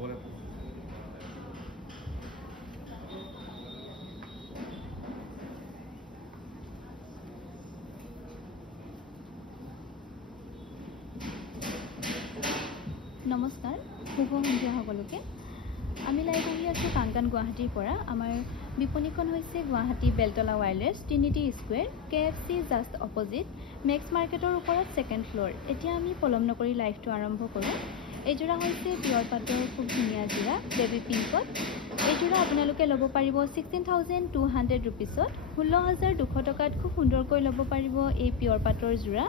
নমস্কাৰ শুভ সন্ধিয়া সকলোকে আমি লাইভ আহি আছোঁ কাংকান গুৱাহাটীৰ পৰা আমাৰ বিপণীখন হৈছে Guwahati Beltola Wireless Trinity Square KFC just opposite মেক্স মাৰ্কেটৰ ওপৰত ছেকেণ্ড ফ্ল'ৰ এতিয়া আমি পলম নকৰি লাইভটো আৰম্ভ কৰোঁ এই যোৰা হৈছে পিয়ৰ পাটৰ খুব ধুনীয়া যোৰা বেবী পিংকত এই যোৰা আপোনালোকে ল'ব পাৰিব 16,200 ৰুপিছত 16,200 টকাত খুব সুন্দৰকৈ ল'ব পাৰিব এই পিয়ৰ পাটৰ যোৰা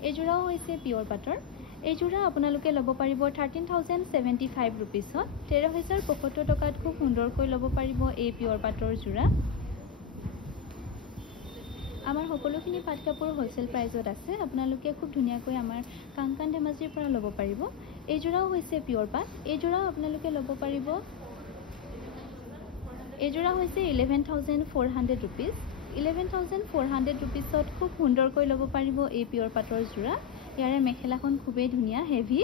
এই যোৰাও হৈছে পিয়ৰ পাটৰ এই যোৰা আপোনালোকে ল'ব পাৰিব 13,075 ৰুপিছত 13,075 টকাত খুব সুন্দৰকৈ ল'ব পাৰিব এই পিয়ৰ পাটৰ যোৰা আমাৰ সকলোখিনি পাট কাপোৰ হোলসেল প্ৰাইজত আছে আপোনালোকে খুব ধুনীয়াকৈ আমাৰ কাংকান ধেমাজিৰ পৰা ল'ব পাৰিব এই যোৰাও হৈছে পিয়ৰ পাট এই যোৰাও আপোনালোকে ল'ব পাৰিব এই যোৰা হৈছে 11,400 ৰুপিছ 11,400 ৰুপিছত খুব সুন্দৰকৈ ল'ব পাৰিব এই পিয়ৰ পাটৰ যোৰা ইয়াৰে মেখেলাখন খুবেই ধুনীয়া হেভি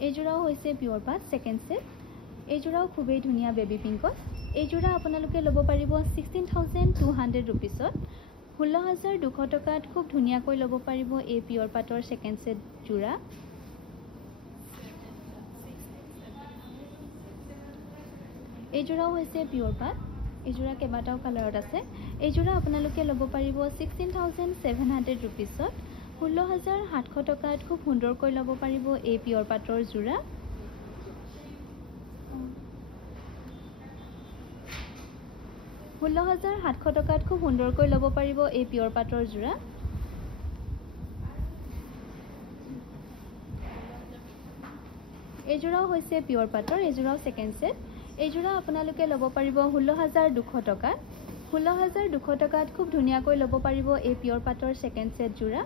এই যোৰাও হৈছে পিয়ৰ পাট ছেকেণ্ড সেট এই যোৰাও খুবেই ধুনীয়া বেবী পিংকত এই যোৰা আপোনালোকে ল'ব পাৰিব 16,200 ৰুপিছত 16,200 টকাত খুব ধুনীয়াকৈ ল'ব পাৰিব এই পিয়ৰ পাটৰ ছেকেণ্ড সেট যোৰা এই যোৰাও হৈছে পিয়ৰ পাট এই যোৰা কেইবাটাও কালাৰত আছে এই যোৰা আপোনালোকে ল'ব পাৰিব 16,700 ৰুপিছত 16,700 টকাত খুব সুন্দৰকৈ ল'ব পাৰিব এই পিয়ৰ পাটৰ যোৰা 16,700 টকাত খুব সুন্দৰকৈ ল'ব পাৰিব এই পিয়ৰ পাটৰ যোৰা এই যোৰাও হৈছে পিয়ৰ পাটৰ এই যোৰাও ছেকেণ্ড সেট এই যোৰা আপোনালোকে ল'ব পাৰিব 16,200 টকাত 16,200 টকাত খুব ধুনীয়াকৈ ল'ব পাৰিব এই পিয়ৰ পাটৰ ছেকেণ্ড সেট যোৰা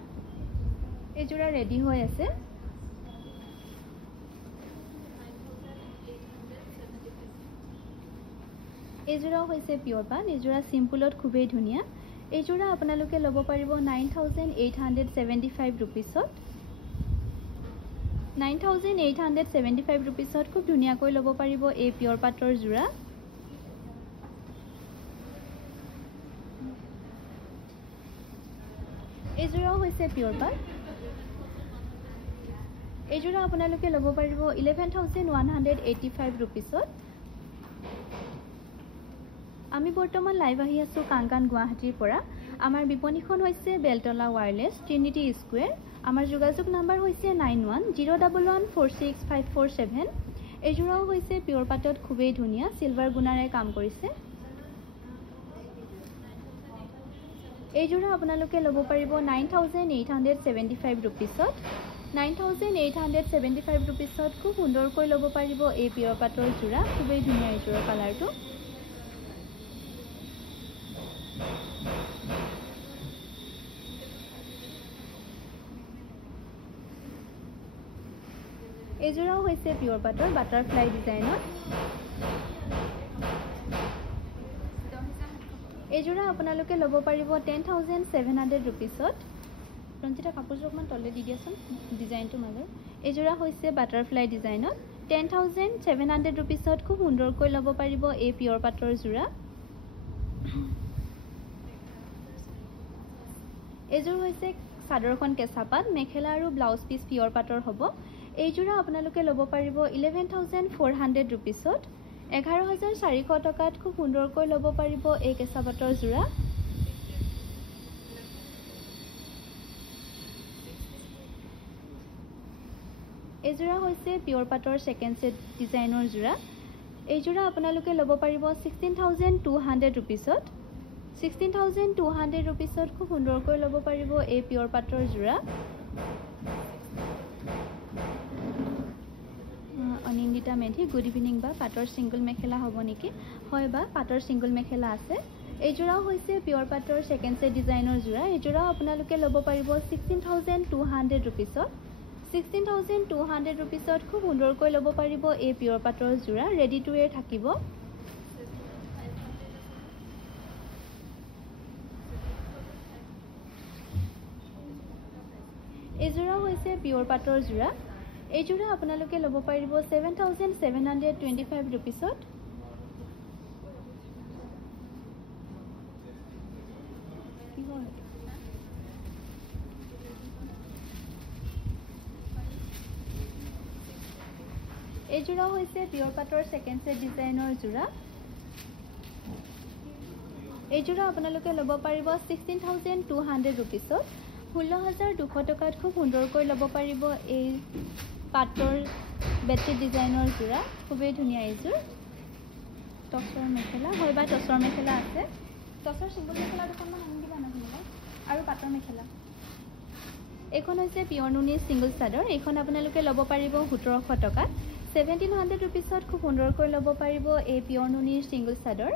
এই যোৰা ৰেডি হৈ আছে এই যোৰাও হৈছে পিয়ৰ পাট এই যোৰা সিম্পলত খুবেই ধুনীয়া এই যোৰা আপোনালোকে ল'ব পাৰিব 9,875 ৰুপিছত 9,875 ৰুপিছত খুব ধুনীয়াকৈ ল'ব পাৰিব এই পিয়ৰ পাটৰ যোৰা এই যোৰাও হৈছে পিয়ৰ পাট এই যোৰা আপোনালোকে ল'ব পাৰিব 11,185 ৰুপিছত আমি বৰ্তমান লাইভ আহি আছোঁ কাংকান গুৱাহাটীৰ পৰা আমাৰ বিপণীখন হৈছে বেলতলা ৱায়াৰলেছ ট্ৰিনিটি স্কুৱেৰ আমাৰ যোগাযোগ নাম্বাৰ হৈছে 9101146547 এই যোৰাও হৈছে পিয়ৰ পাটত খুবেই ধুনীয়া সিলভাৰ গুণাৰে কাম কৰিছে এই যোৰা আপোনালোকে ল'ব পাৰিব 9,875 ৰুপিছত 9,875 ৰুপিছত খুব সুন্দৰকৈ ল'ব পাৰিব এই পিয়ৰ পাটৰ যোৰা খুবেই ধুনীয়া এই যোৰা কালাৰটো এই যোৰাও হৈছে পিয়ৰ পাটৰ বাটাৰফ্লাই ডিজাইনত এই যোৰা আপোনালোকে ল'ব পাৰিব 10,700 ৰুপিছত ৰঞ্জিতা কাপোৰযোৰ অকণমান তললৈ দি দিয়াচোন ডিজাইনটো মাজৰ এই যোৰা হৈছে বাটাৰফ্লাই ডিজাইনত 10,700 ৰুপিছত খুব সুন্দৰকৈ ল'ব পাৰিব এই পিয়ৰ পাটৰ যোৰা এইযোৰ হৈছে চাদৰখন কেঁচা পাট মেখেলা আৰু ব্লাউজ পিচ পিয়ৰ পাটৰ হ'ব এই যোৰা আপোনালোকে ল'ব পাৰিব 11,400 ৰুপিছত 11,400 টকাত খুব সুন্দৰকৈ ল'ব পাৰিব এই কেঁচা পাটৰ যোৰা এই যোৰা হৈছে পিয়ৰ পাটৰ ছেকেণ্ড সেট ডিজাইনৰ যোৰা এই যোৰা আপোনালোকে ল'ব পাৰিব 16,200 ৰুপিছত 16,200 ৰুপিছত খুব সুন্দৰকৈ ল'ব পাৰিব এই পিয়ৰ পাটৰ যোৰা অনিন্দিতা মেধি গুড ইভিনিং বা পাটৰ সিংগল মেখেলা হ'ব নেকি হয় বা পাটৰ সিংগল মেখেলা আছে এই যোৰাও হৈছে পিয়ৰ পাটৰ ছেকেণ্ড সেট ডিজাইনৰ যোৰা এই যোৰাও আপোনালোকে ল'ব পাৰিব 16,200 ৰুপিছত 16,200 ৰুপিছত খুব সুন্দৰকৈ ল'ব পাৰিব এই পিয়ৰ পাটৰ যোৰা ৰেডি টু ৱেৰ থাকিব এইযোৰা হৈছে পিয়ৰ পাটৰ যোৰা এইযোৰা আপোনালোকে ল'ব পাৰিব 7725 रुपीसত এইযোৰা হৈছে পিয়ৰ পাটৰ সেকেন্ড সেট ডিজাইনৰ যোৰা এইযোৰা আপোনালোকে ল'ব পাৰিব 16200 रुपीसত 16200 টকাত খুব সুন্দৰকৈ ল'ব পাৰিব এই পাটৰ বেডশিট ডিজাইনৰ যোৰা খুবেই ধুনীয়া এইযোৰ টচৰ মেখেলা হয় বা টচৰ মেখেলা আছে টচৰ সিম্বল মেখেলা দুখনমান আনি দিবা নহ'লে আৰু পাটৰ মেখেলা এইখন হৈছে পিয়ৰ নুনি সিঙ্গল চাদৰ এইখন আপোনালোকে ল'ব পাৰিব 1700 টকাত 1700 रुपीसত খুব সুন্দৰকৈ ল'ব পাৰিব এই পিয়ৰ নুনিৰ সিঙ্গল চাদৰ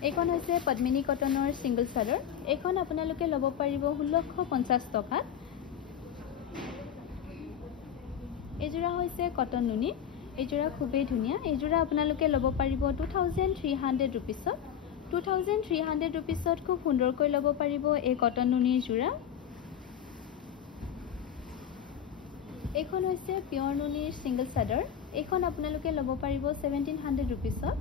এইখন হৈছে পদ্মিনী কটনৰ সিঙ্গল চাদৰ এইখন আপোনালোকে ল'ব পাৰিব 1650 টকাত এইযোৰা হৈছে কটন নুনি এইযোৰা খুবেই ধুনীয়া এইযোৰা আপোনালোকে ল'ব পাৰিব 2300 रुपीसত 2300 रुपीसত খুব সুন্দৰকৈ ল'ব পাৰিব এই কটন নুনিৰ যোৰা এইখন হৈছে পিয়ৰ নুনিৰ সিঙ্গল চাদৰ এইখন আপোনালোকে ল'ব পাৰিব 1700 रुपीसত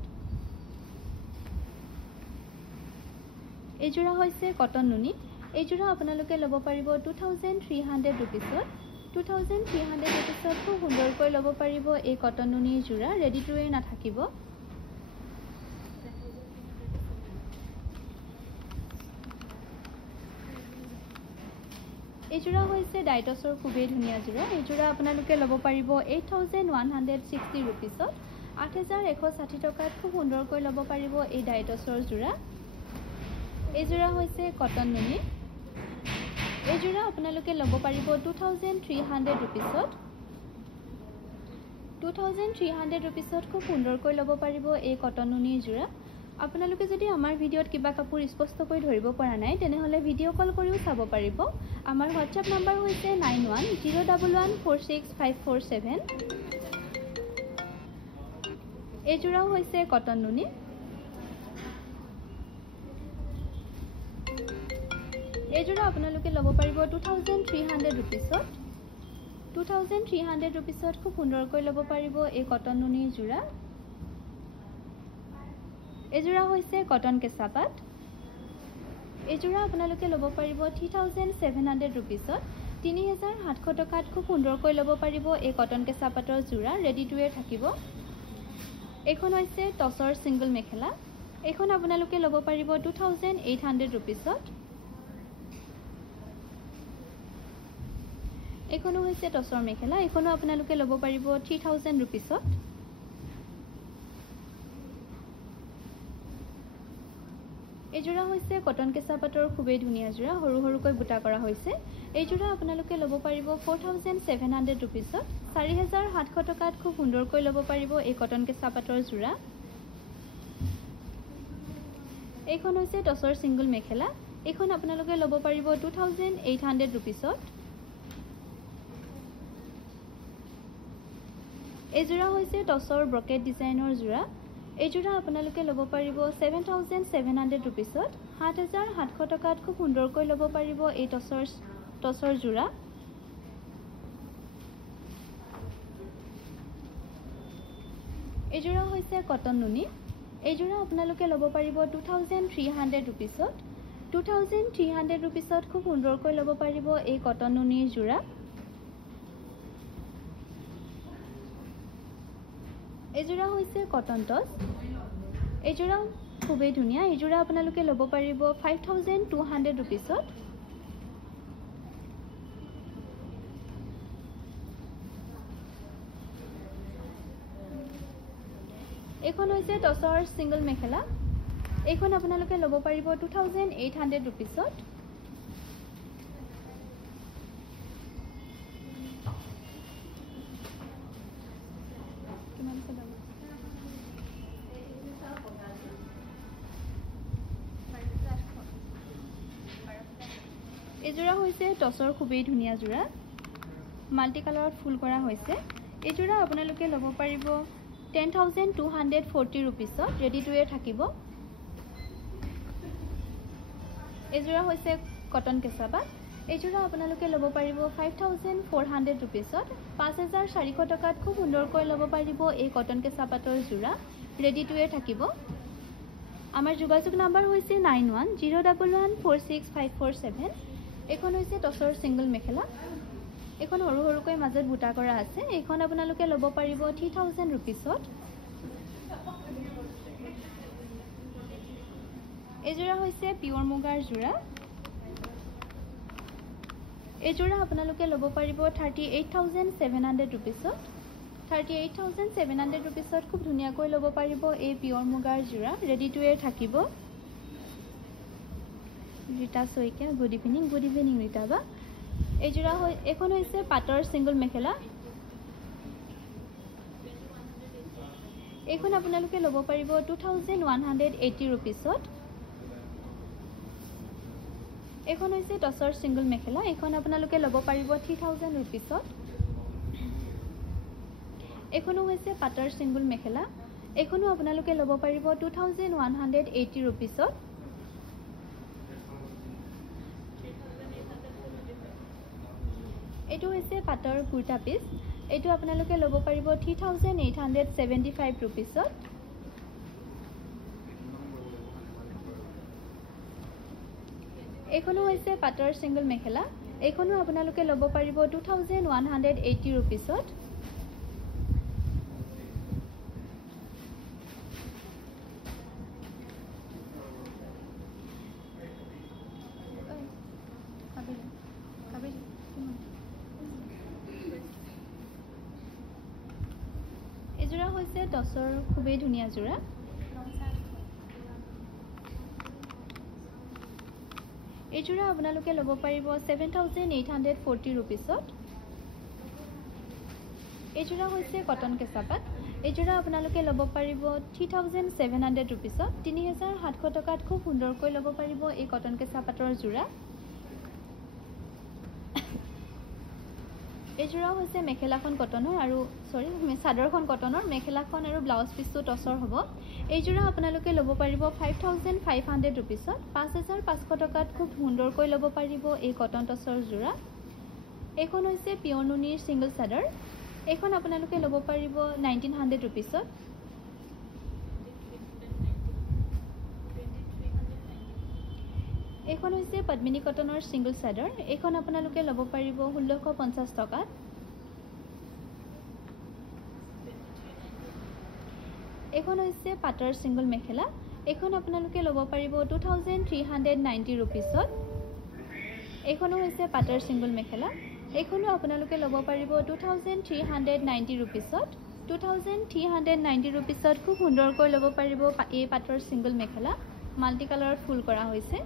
এইযোৰা হৈছে কটন নুনি এইযোৰা আপোনালোকে ল'ব পাৰিব 2300 रुपीसত 2300 रुपीसত খুব সুন্দৰকৈ ল'ব পাৰিব এই কটন নুনিৰ যোৰা ৰেডি টু ৱেৰ নাথাকিব এইযোৰা হৈছে ডাইটছৰ খুবেই ধুনীয়া যোৰা এইযোৰা আপোনালোকে ল'ব পাৰিব 8160 रुपीसত 8160 টকাত খুব সুন্দৰকৈ ল'ব পাৰিব এই ডাইটছৰ যোৰা এইযোৰা হৈছে কটন নুনি এইযোৰা আপোনালোকে ল'ব পাৰিব 2300 रुपीसত 2300 रुपीसত খুব সুন্দৰকৈ ল'ব পাৰিব এই কটন নুনিৰ যোৰা আপোনালোকে যদি আমাৰ ভিডিঅ'ত কিবা কাপোৰ স্পষ্টকৈ ধৰিব পৰা নাই তেনেহলে ভিডিঅ' কল কৰিও চাব পাৰিব আমাৰ WhatsApp নম্বৰ হৈছে 9101146547 এইযোৰাও হৈছে কটন নুনি এইযোৰা আপোনালোকে ল'ব পাৰিব 2300 रुपीसত 2300 रुपीसত খুব সুন্দৰকৈ ল'ব পাৰিব এই কটন নুনিৰ যোৰা এইযোৰা হৈছে কটন কেঁচাপাট এইযোৰা আপোনালোকে ল'ব পাৰিব 3700 रुपीसত 3700 টকাত খুব সুন্দৰকৈ ল'ব পাৰিব এই কটন কেঁচাপাটৰ যোৰা ৰেডি টু ৱেৰ থাকিব এইখন হৈছে টচৰ সিঙ্গল মেখেলা এইখন আপোনালোকে ল'ব পাৰিব 2800 रुपीसত এইখনো হৈছে টচৰ মেখেলা এইখনো আপোনালোকে ল'ব পাৰিব 3000 रुपीसত এইযোৰা হৈছে কটন কেঁচাপাটৰ খুবেই ধুনীয়া যোৰা সৰু সৰুকৈ বুটা কৰা হৈছে এইযোৰা আপোনালোকে ল'ব পাৰিব 4700 रुपीसত 4700 টকাত খুব সুন্দৰকৈ ল'ব পাৰিব এই কটন কেঁচাপাটৰ যোৰা এইখন হৈছে টচৰ সিঙ্গল মেখেলা এইখন আপোনালোকে ল'ব পাৰিব 2800 रुपीसত এইযোৰা হৈছে টচৰ ব্ৰকেট ডিজাইনৰ যোৰা এইযোৰা আপোনালোকে ল'ব পাৰিব 7700 रुपीसত 7700 টকাত খুব সুন্দৰকৈ ল'ব পাৰিব এই টচৰ যোৰা এইযোৰা হৈছে কটন নুনি এইযোৰা আপোনালোকে ল'ব পাৰিব 2300 रुपीसত 2300 रुपीसত খুব সুন্দৰকৈ ল'ব পাৰিব এই কটন নুনিৰ যোৰা এইযোৰা হৈছে কটন টচ এইযোৰা খুবেই ধুনীয়া এইযোৰা আপোনালোকে ল'ব পাৰিব 5200 रुपीसত এইখন হৈছে টচৰ সিঙ্গল মেখেলা এইখন আপোনালোকে ল'ব পাৰিব 2800 रुपीसত এইযোৰা হৈছে টচৰ খুবেই ধুনীয়া যোৰা মাল্টি কালাৰত ফুল কৰা হৈছে এইযোৰা আপোনালোকে ল'ব পাৰিব 10240 रुपीसত ৰেডি টু ৱেৰ থাকিব এইযোৰা হৈছে কটন কেঁচাপাট এইযোৰা আপোনালোকে ল'ব পাৰিব 5400 ৰুপিছত 5400 টকাত খুব সুন্দৰকৈ ল'ব পাৰিব এই কটন কেঁচা পাটৰ যোৰা ৰেডি টু ৱেৰ থাকিব আমাৰ যোগাযোগ নাম্বাৰ হৈছে 9101146547 এখন হৈছে টচৰ সিঙ্গল মেখেলা এখন সৰু সৰুকৈ মাজত বুটা কৰা আছে এখন আপোনালোকে ল'ব পাৰিব 3000 ৰুপিছত এইযোৰা হৈছে পিওৰ মুগাৰ যোৰা এইযোৰা আপোনালোকে ল'ব পাৰিব 38700 ৰুপিছত 38700 ৰুপিছত খুব ধুনীয়াকৈ ল'ব পাৰিব এই পিওৰ মুগাৰ যোৰা ৰেডি টু ৱেৰ থাকিব ৰীতা শইকীয়া গুড ইভিনিং ৰীতা বা এইযোৰা এখন হৈছে পাটৰ সিঙ্গল মেখেলা এখন আপোনালোকে ল'ব পাৰিব 2180 ৰুপিছত এখন হৈছে টচৰ সিঙ্গল মেখেলা এখন আপোনালোকে ল'ব পাৰিব 3000 ৰুপিছত এখনো হৈছে পাটৰ সিঙ্গল মেখেলা এখনো আপোনালোকে ল'ব পাৰিব 2180 ৰুপিছত এটো হৈছে পাটৰ কুৰ্তা পিস এটো আপোনালোকে ল'ব পাৰিব 3875 ৰুপিছত এখনো হৈছে পাটৰ সিঙ্গল মেখেলা এখনো আপোনালোকে ল'ব পাৰিব 2180 ৰুপিছত এযোৰা হৈছে টচৰ খুবেই ধুনীয়া যোৰা এইযোৰা আপোনালোকে ল'ব পাৰিব 7840 ৰুপিছত এইযোৰা হৈছে কটন কেঁচা পাট এইযোৰা আপোনালোকে ল'ব পাৰিব 3700 ৰুপিছত 3700 টকাত খুব সুন্দৰকৈ ল'ব পাৰিব এই কটন কেঁচা পাটৰ যোৰা এইযোৰা হৈছে মেখেলাখন কটনৰ আৰু চাদৰখন কটনৰ মেখেলাখন আৰু ব্লাউজ পিসটো টচৰ হ'ব এইযোৰা আপোনালোকে ল'ব পাৰিব 5500 ৰুপিছত 5500 টকাত খুব সুন্দৰকৈ ল'ব পাৰিব এই কটন টচৰ যোৰা এখন হৈছে পিওৰ নুনিৰ সিঙ্গল চাদৰ এখন আপোনালোকে ল'ব পাৰিব 1900 ৰুপিছত এখন হৈছে পদ্মিনী কটনৰ সিঙ্গল চাদৰ এখন আপোনালোকে ল'ব পাৰিব 1650 টকাত এখন হৈছে পাটৰ সিঙ্গল মেখেলা এখন আপোনালোকে ল'ব পাৰিব 2390 ৰুপিছত এখনো হৈছে পাটৰ সিঙ্গল মেখেলা এখনো আপোনালোকে ল'ব পাৰিব 2390 ৰুপিছত 2390 ৰুপিছত খুব সুন্দৰকৈ ল'ব পাৰিব এই পাটৰ সিঙ্গল মেখেলা মাল্টি কালাৰত ফুল কৰা হৈছে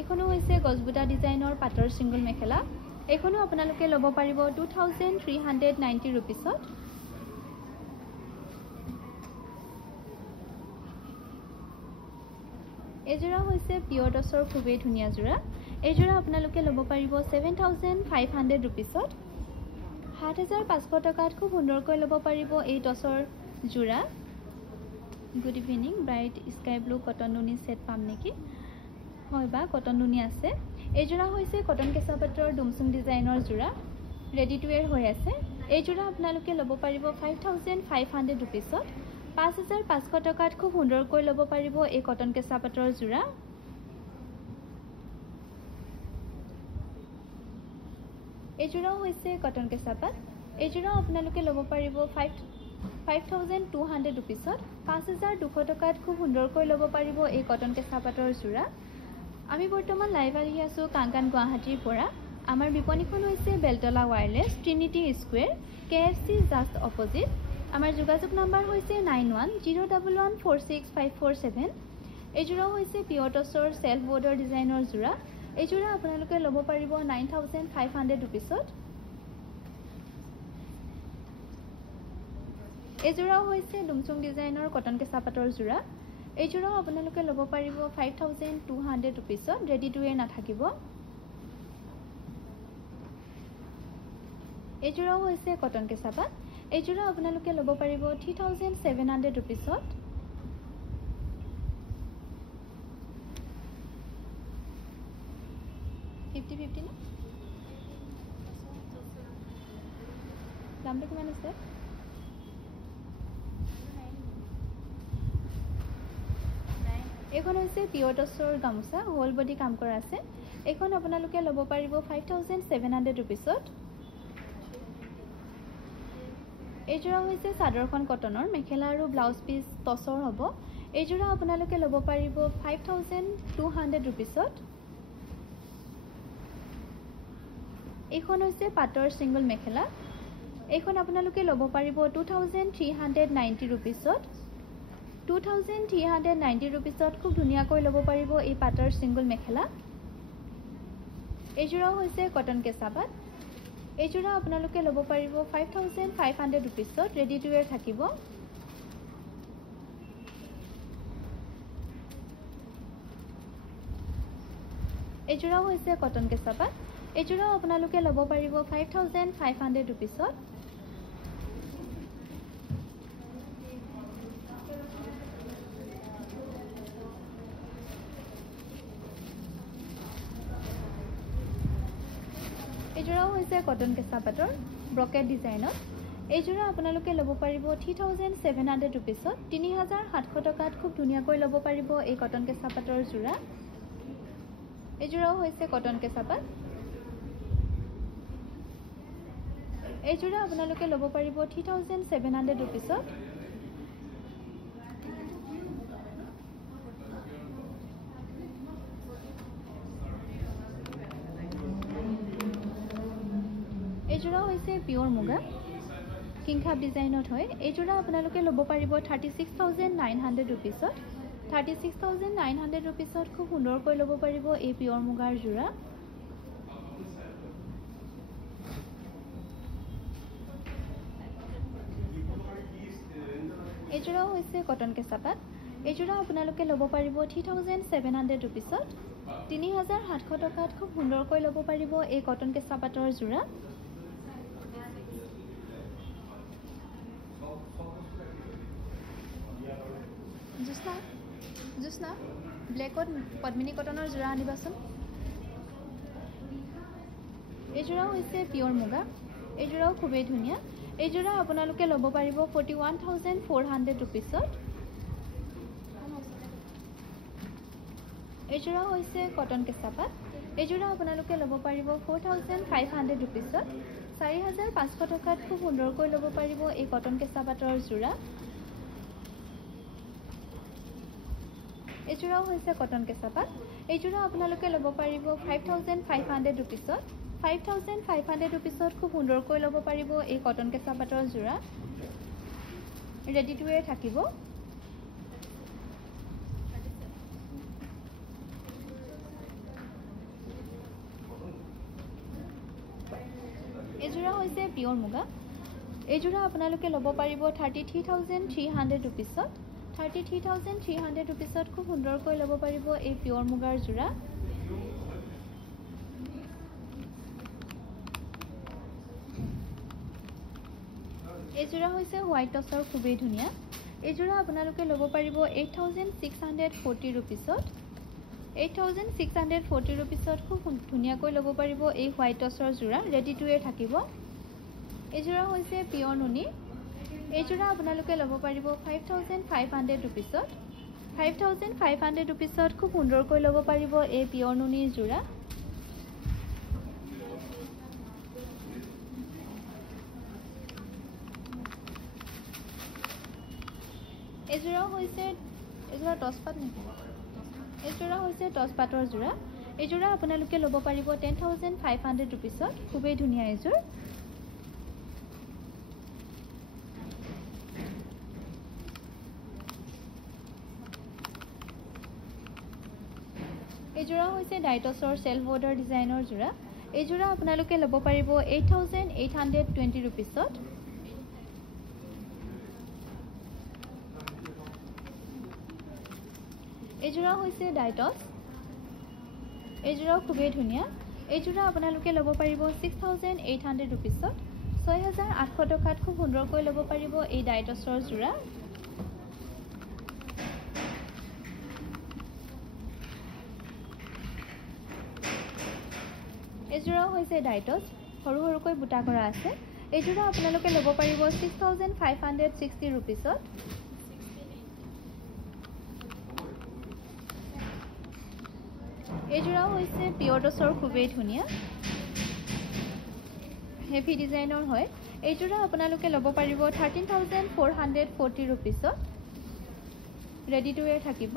এখনো হৈছে গজবুটা ডিজাইনৰ পাটৰ সিঙ্গল মেখেলা এখনো আপোনালোকে ল'ব পাৰিব 2390 ৰুপিছত এইযোৰা হৈছে পিওৰ টচৰ খুবেই ধুনীয়া যোৰা এইযোৰা আপোনালোকে ল'ব পাৰিব 7500 ৰুপিছত 7500 টকাত খুব সুন্দৰকৈ ল'ব পাৰিব এই টচৰ যোৰা good evening bright sky blue cotton নুনি সেট পাম নেকি হয় বা কটন নুনি আছে এইযোৰা হৈছে কটন কেঁচা পাটৰ ডুমচুম ডিজাইনৰ যোৰা ৰেডি টু ৱেৰ হৈ আছে এইযোৰা আপোনালোকে ল'ব পাৰিব 5500 ৰুপিছত 5500 টকাত খুব সুন্দৰকৈ ল'ব পাৰিব এই কটন কেঁচা পাটৰ যোৰা এইযোৰাও হৈছে কটন কেঁচা পাট এইযোৰাও আপোনালোকে ল'ব পাৰিব 5200 ৰুপিছত 5200 টকাত খুব সুন্দৰকৈ ল'ব পাৰিব এই কটন কেঁচা পাটৰ যোৰা আমি বৰ্তমান লাইভ আহি আছো কাংকান গুৱাহাটীৰ পৰা আমাৰ বিপণীখন হৈছে Beltola Wireless Trinity Square KFC just opposite আমাৰ যোগাযোগ নাম্বাৰ হৈছে 9101146547 এইযোৰাও হৈছে পিওৰ টচৰ সেলফ বৰ্ডাৰ ডিজাইনৰ যোৰা এইযোৰা আপোনালোকে ল'ব পাৰিব 9500 ৰুপিছত এইযোৰাও হৈছে ডুমচুম ডিজাইনৰ কটন কেঁচা পাটৰ যোৰা এইযোৰাও আপোনালোকে ল'ব পাৰিব 5200 ৰুপিছত ৰেডি টু ৱেৰ নাথাকিব এইযোৰাও হৈছে কটন কেঁচা পাট এইযোৰা আপোনালোকে ল'ব পাৰিব 3700 ৰুপিছত 350 না দামটো কিমান আছে এইখন হৈছে পিয়ৰ টছৰ গামোচা হোল বডি কাম কৰা আছে এইখন আপোনালোকে ল'ব পাৰিব 5700 रुपीसত এই জোৰা হৈছে চাদৰখন কটনৰ মেখেলা আৰু ব্লাউজ পিস টছৰ হ'ব এই জোৰা আপোনালোকে ল'ব পাৰিব 5200 रुपीसত এইখন হৈছে পাটৰ সিঙ্গল মেখেলা এইখন আপোনালোকে ল'ব পাৰিব 2390 रुपीसত 2390 रुपीसত খুব ধুনিয়াকৈ ল'ব পাৰিব এই পাটৰ সিঙ্গল মেখেলা এই জোৰা হৈছে কটন কেঁচাপাট এই জোৰা আপোনালোকে ল'ব পাৰিব 5500 रुपीसত ৰেডি টু ওয়্যাৰ থাকিব এই জোৰা হৈছে কটন কেঁচাপাট এই জোৰা আপোনালোকে ল'ব পাৰিব 5500 रुपीसত এই জোৰা হৈছে কটন কেঁচাপাটৰ ব্ৰকেট ডিজাইনত এই জোৰা আপোনালোকে ল'ব পাৰিব 3700 रुपीसত 3700 টকাত খুব ধুনিয়াকৈ ল'ব পাৰিব এই কটন কেঁচাপাটৰ জোৰা এই জোৰাও হৈছে কটন কেঁচাপাট এই জোৰা আপোনালোকে ল'ব পাৰিব 3700 रुपीसত এই জোৰা হৈছে পিয়ৰ মুগা কিংখাপ ডিজাইনত হয় এই জোৰা আপোনালোকে ল'ব পাৰিব 36900 रुपीसত 36900 रुपीसত খুব সুন্দৰকৈ ল'ব পাৰিব এই পিয়ৰ মুগাৰ জোৰা এই জোৰা হৈছে কটন কেঁচাপাট এই জোৰা আপোনালোকে ল'ব পাৰিব 3700 रुपीसত 3700 টকাত খুব সুন্দৰকৈ ল'ব পাৰিব এই কটন কেঁচাপাটৰ জোৰা জুসনা ব্লেকত পদ্মিনী কটনৰ জোৰা আনিবাচোন এই জোৰা হৈছে পিয়ৰ মুগা এই জোৰাও খুবেই ধুনিয়া এই জোৰা আপোনালোকে ল'ব পাৰিব 41400 रुपीसত এই জোৰা হৈছে কটন কেঁচাপাট এই জোৰা আপোনালোকে ল'ব পাৰিব 4500 रुपीसত 4500 টকাত খুব সুন্দৰকৈ ল'ব পাৰিব এই কটন কেঁচাপাটৰ জোৰা এই জোৰাও হৈছে কটন কেঁচাপাট এই জোৰা আপোনালোকে ল'ব পাৰিব 5500 रुपीसত 5500 रुपीसত খুব সুন্দৰকৈ ল'ব পাৰিব এই কটন কেঁচাপাটৰ জোৰা ৰেডি টু ওয়্যাৰ থাকিব এই জোৰা হৈছে পিয়ৰ মুগা এই জোৰা আপোনালোকে ল'ব পাৰিব 33300 रुपीसত 33300 रुपीसত খুব সুন্দৰকৈ ল'ব পাৰিব এই পিয়ৰ মুগাৰ জোৰা এই জোৰা হৈছে হোৱাইট টছৰ খুবেই ধুনিয়া এই জোৰা আপোনালোকে ল'ব পাৰিব 8640 रुपीसত 8640 रुपीसত খুব ধুনিয়াকৈ ল'ব পাৰিব এই হোৱাইট টছৰ জোৰা ৰেডি টু ওয়্যাৰ থাকিব এই জোৰা হৈছে পিয়ৰ নুনি এই জোৰা আপোনালোকে ল'ব পাৰিব 5500 रुपीसত 5500 रुपीसত খুব সুন্দৰকৈ ল'ব পাৰিব এই পিয়ৰ নুনিৰ জোৰা এই জোৰা হৈছে টছপাট নেকি এই জোৰা হৈছে টছপাটৰ জোৰা এই জোৰা আপোনালোকে ল'ব পাৰিব 10500 रुपीसত খুবেই ধুনিয়া এই জোৰ এই জোৰা হৈছে ডাইটছৰ সেলফ বৰ্ডাৰ ডিজাইনৰ জোৰা এই জোৰা আপোনালোকে ল'ব পাৰিব 8820 रुपीसত এই জোৰা হৈছে ডাইটছ এই জোৰাও খুবেই ধুনিয়া এই জোৰা আপোনালোকে ল'ব পাৰিব 6800 रुपीसত 6800 টকাত খুব সুন্দৰকৈ ল'ব পাৰিব এই ডাইটছৰ জোৰা এযোৰাও হৈছে ডাইটছ সৰু সৰুকৈ বুটা কৰা আছে এযোৰা আপোনালোকে ল'ব পাৰিব 6560 ৰুপিছত এযোৰাও হৈছে পিয়ৰ টছৰ খুবেই ধুনীয়া হেভি ডিজাইনৰ হয় এযোৰা আপোনালোকে ল'ব পাৰিব 13440 ৰুপিছত ৰেডি টু ৱেৰ থাকিব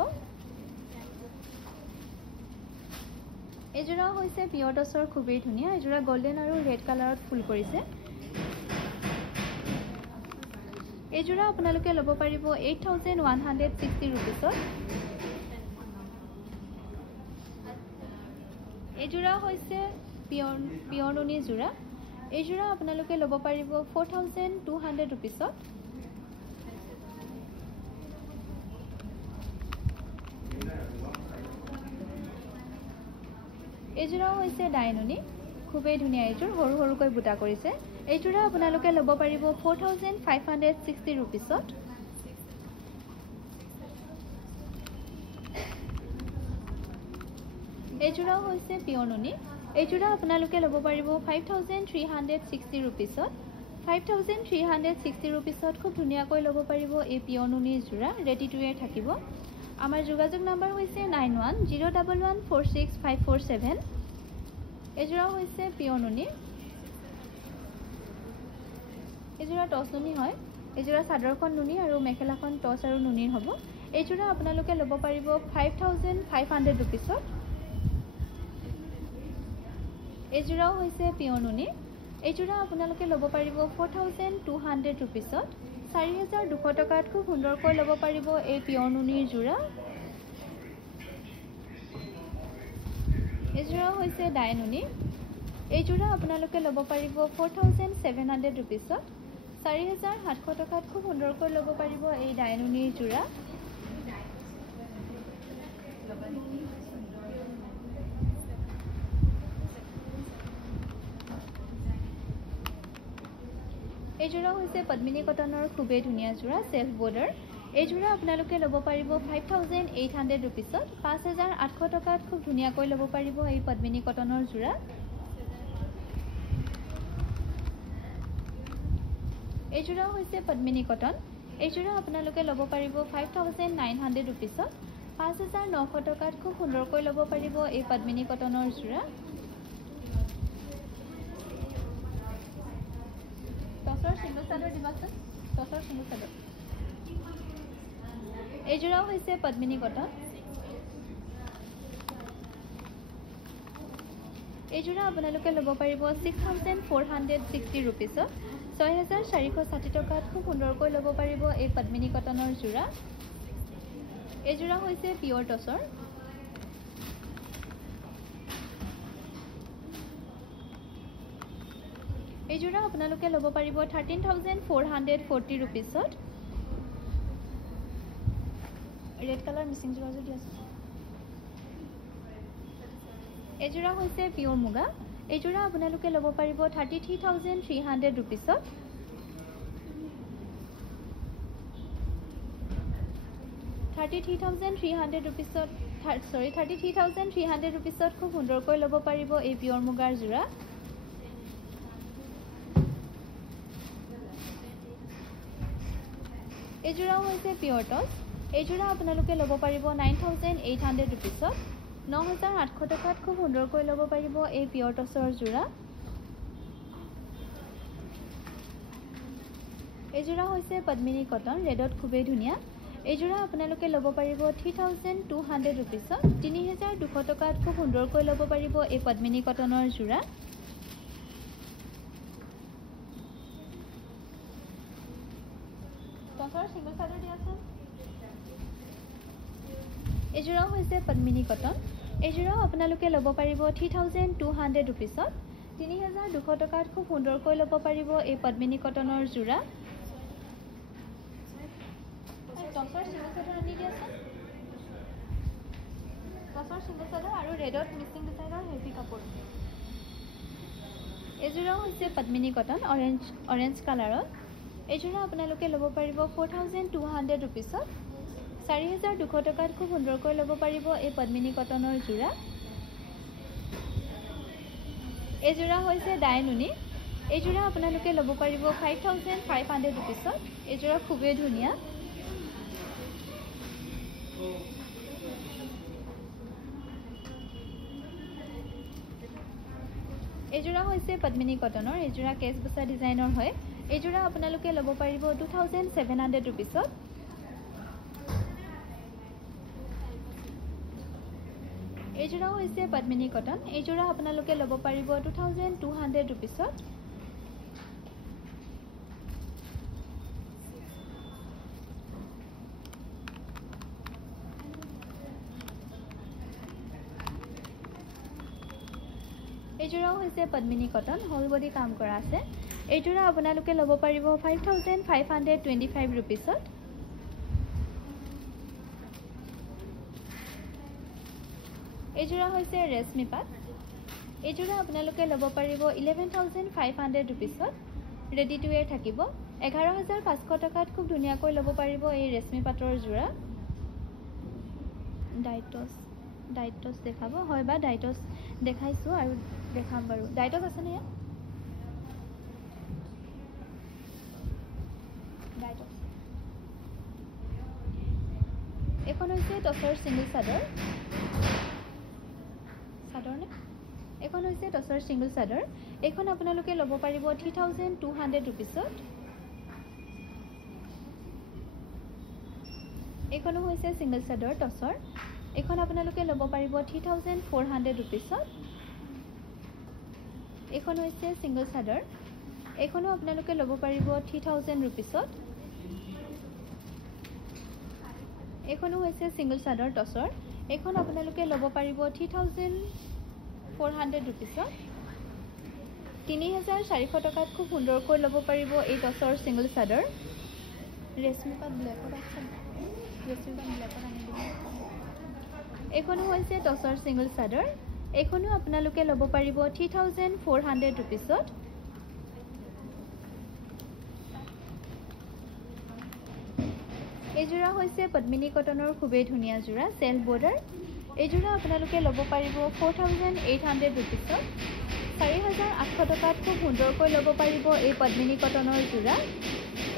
এযোৰা হৈছে পিয়ৰ টছৰ খুবেই ধুনীয়া এযোৰা গোল্ডেন আৰু ৰেড কালাৰত ফুল কৰিছে এযোৰা আপোনালোকে ল'ব পাৰিব 8160 ৰুপিছত এযোৰা হৈছে পিয়ৰ নুনি যোৰা এযোৰা আপোনালোকে ল'ব পাৰিব 4200 ৰুপিছত এযোৰাও হৈছে ডাইনুনি খুবেই ধুনীয়া এযোৰ সৰু সৰুকৈ বুটা কৰিছে এযোৰা আপোনালোকে ল'ব পাৰিব 4560 ৰুপিছত এযোৰাও হৈছে পিয়ৰ নুনি এযোৰা আপোনালোকে ল'ব পাৰিব 5360 ৰুপিছত 5360 ৰুপিছত খুব ধুনীয়াকৈ ল'ব পাৰিব এই পিয়ৰ নুনিৰ যোৰা ৰেডি টু ৱেৰ থাকিব আমাৰ যোগাযোগ নম্বৰ হৈছে 9101146547 এযোৰা হৈছে পিয়ৰ নুনি এযোৰা টছ নুনি হয় এযোৰা চাদৰখন নুনি আৰু মেখেলাখন টছ আৰু নুনিৰ হ'ব এযোৰা আপোনালোকে ল'ব পাৰিব 5500 ৰুপিছত এযোৰাও হৈছে পিয়ৰ নুনি এযোৰা আপোনালোকে ল'ব পাৰিব 4200 ৰুপিছত 4200 টকাত খুব সুন্দৰকৈ ল'ব পাৰিব এই পিয়ৰ নুনিৰ যোৰা এযোৰা হৈছে ডাইনুনি এযোৰা আপোনালোকে ল'ব পাৰিব 4700 ৰুপিছত 4700 টকাত খুব সুন্দৰকৈ ল'ব পাৰিব এই ডাইনুনিৰ যোৰা এযোৰা হৈছে পদ্মিনী কটনৰ খুবেই ধুনীয়া যোৰা সেলফ বৰ্ডাৰ এযোৰা আপোনালোকে ল'ব পাৰিব 5800 ৰুপিছত 5800 টকাত খুব ধুনীয়াকৈ ল'ব পাৰিব এই পদ্মিনী কটনৰ যোৰা এযোৰা হৈছে পদ্মিনী কটন এযোৰা আপোনালোকে ল'ব পাৰিব 5900 ৰুপিছত 5900 টকাত খুব সুন্দৰকৈ ল'ব পাৰিব এই পদ্মিনী কটনৰ যোৰা টছৰ সিংগল চাদৰ দিবাচোন টছৰ সিংগল চাদৰ এযোৰাও হৈছে পদ্মিনী কটন এযোৰা আপোনালোকে ল'ব পাৰিব 6460 ৰুপিছত 6460 টকাত খুব সুন্দৰকৈ ল'ব পাৰিব এই পদ্মিনী কটনৰ যোৰা এযোৰা হৈছে পিয়ৰ টছৰ এযোৰা আপোনালোকে ল'ব পাৰিব 13440 ৰুপিছত ৰেড কালাৰ মিচিং যোৰা যদি আছে এযোৰা হৈছে পিয়ৰ মুগা এযোৰা আপোনালোকে ল'ব পাৰিব 33300 ৰুপিছত 33300 ৰুপিছত 33300 ৰুপিছত খুব সুন্দৰকৈ ল'ব পাৰিব এই পিয়ৰ মুগাৰ যোৰা এযোৰাও হৈছে পিয়ৰ টছ এযোৰা আপোনালোকে ল'ব পাৰিব 9800 ৰুপিছত 9800 টকাত খুব সুন্দৰকৈ ল'ব পাৰিব এই পিয়ৰ টছৰ যোৰা এযোৰা হৈছে পদ্মিনী কটন ৰেডত খুবেই ধুনীয়া এযোৰা আপোনালোকে ল'ব পাৰিব 3200 ৰুপিছত 3200 টকাত খুব সুন্দৰকৈ ল'ব পাৰিব এই পদ্মিনী কটনৰ যোৰা টছৰ সিংগল চাদৰ দিয়াচোন এযোৰাও হৈছে পদ্মিনী কটন এযোৰাও আপোনালোকে ল'ব পাৰিব 3200 ৰুপিছত 3200 টকাত খুব সুন্দৰকৈ ল'ব পাৰিব এই পদ্মিনী কটনৰ যোৰা টছৰ সিংগল চাদৰ আনি দিয়াচোন টছৰ সিংগল চাদৰ আৰু ৰেডত মিচিং ডিজাইনৰ হেভি কাপোৰ এযোৰাও হৈছে পদ্মিনী কটন অৰেঞ্জ কালাৰত এযোৰা আপোনালোকে ল'ব পাৰিব 4200 ৰুপিছত 4200 টকাত খুব সুন্দৰকৈ ল'ব পাৰিব এই পদ্মিনী কটনৰ যোৰা এইযোৰা হৈছে ডাইনুনি এইযোৰা আপোনালোকে ল'ব পাৰিব 5500 रुपीसত এইযোৰা খুবেই ধুনীয়া এইযোৰা হৈছে পদ্মিনী কটনৰ এইযোৰা কেছ বসা ডিজাইনৰ হয় এইযোৰা আপোনালোকে ল'ব পাৰিব 2700 रुपीसত এইযোৰা হৈছে পদ্মিনী কটন এইযোৰা আপোনালোকে ল'ব পাৰিব 2200 रुपीसত এইযোৰা হৈছে পদ্মিনী কটন হোল বডি কাম কৰা আছে এইযোৰা আপোনালোকে ল'ব পাৰিব 5525 रुपीसত এইযোৰা হৈছে ৰেশমি পাট এইযোৰা আপোনালোকে ল'ব পাৰিব 11500 रुपीसত ৰেডি টু ওয়্যাৰ থাকিব 11500 টকাত খুব ধুনীয়াকৈ ল'ব পাৰিব এই ৰেশমি পাটৰ যোৰা ডাইটস দেখাব হয় বা ডাইটস দেখাইছো আৰু দেখাম বাৰু ডাইটস আছে নে ডাইটস এখন হৈছে টছৰ সিঙ্গল চাদৰ এখন হৈছে টছৰ সিঙ্গল চাদৰ এখন আপোনালোকে ল'ব পাৰিব 3200 रुपीसত এখন হৈছে সিঙ্গল চাদৰ টছৰ এখন আপোনালোকে ল'ব পাৰিব 3400 रुपीसত এখন হৈছে সিঙ্গল চাদৰ এখনো আপোনালোকে ল'ব পাৰিব 3000 रुपीसত এখনো হৈছে সিঙ্গল চাদৰ টছৰ এখন আপোনালোকে ল'ব পাৰিব 3400 रुपीसত 3400 টকাত খুব সুন্দৰকৈ ল'ব পাৰিব এই টছৰ সিঙ্গল চাদৰ ৰেশমি পাট ব্লেকত আছে ৰেশমি পাট ব্লেকত আনি দিব এখনো হৈছে টছৰ সিঙ্গল চাদৰ এখনো আপোনালোকে ল'ব পাৰিব 3400 रुपीसত এইযোৰা হৈছে পদ্মিনী কটনৰ খুবেই ধুনীয়া যোৰা সেল বৰ্ডাৰ এইযোৰা আপোনালোকে ল'ব পাৰিব 4800 रुपीसত 4800 টকাত খুব সুন্দৰকৈ ল'ব পাৰিব এই পদ্মিনী কটনৰ যোৰা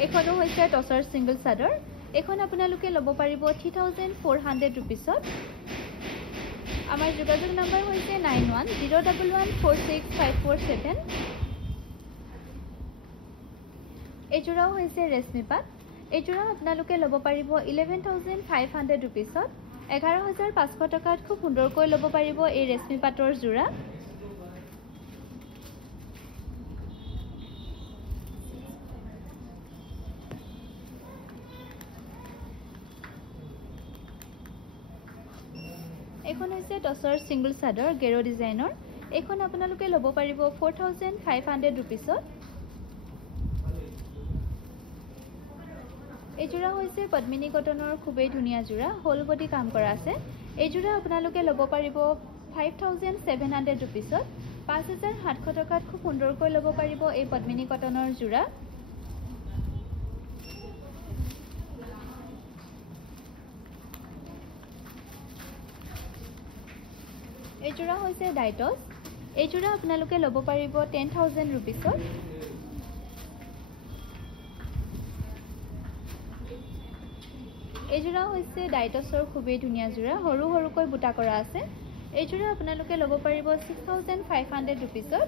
এখনো হৈছে টছৰ সিঙ্গল চাদৰ এখন আপোনালোকে ল'ব পাৰিব 3400 रुपीसত আমাৰ যোগাযোগ নম্বৰ হৈছে 9101146547 এইযোৰাও হৈছে ৰেশমি পাট এইযোৰা আপোনালোকে ল'ব পাৰিব 11500 रुपीसত 11500 টকাত খুব সুন্দৰকৈ ল'ব পাৰিব এই ৰেশমি পাটৰ যোৰা এখন হৈছে টছৰ সিঙ্গল চাদৰ গেৰো ডিজাইনৰ এখন আপোনালোকে ল'ব পাৰিব 4500 रुपीसত এইযোৰা হৈছে পদ্মিনী কটনৰ খুবেই ধুনীয়া যোৰা হোল বডি কাম কৰা আছে এইযোৰা আপোনালোকে ল'ব পাৰিব 5700 रुपीसত 5700 টকাত খুব সুন্দৰকৈ ল'ব পাৰিব এই পদ্মিনী কটনৰ যোৰা এইযোৰা হৈছে ডাইটস এইযোৰা আপোনালোকে ল'ব পাৰিব 10000 रुपीसত এইযোৰা হৈছে ডাইটছৰ খুবেই ধুনীয়া যোৰা সৰু সৰুকৈ বুটা কৰা আছে এইযোৰা আপোনালোকে ল'ব পাৰিব 6500 रुपीसত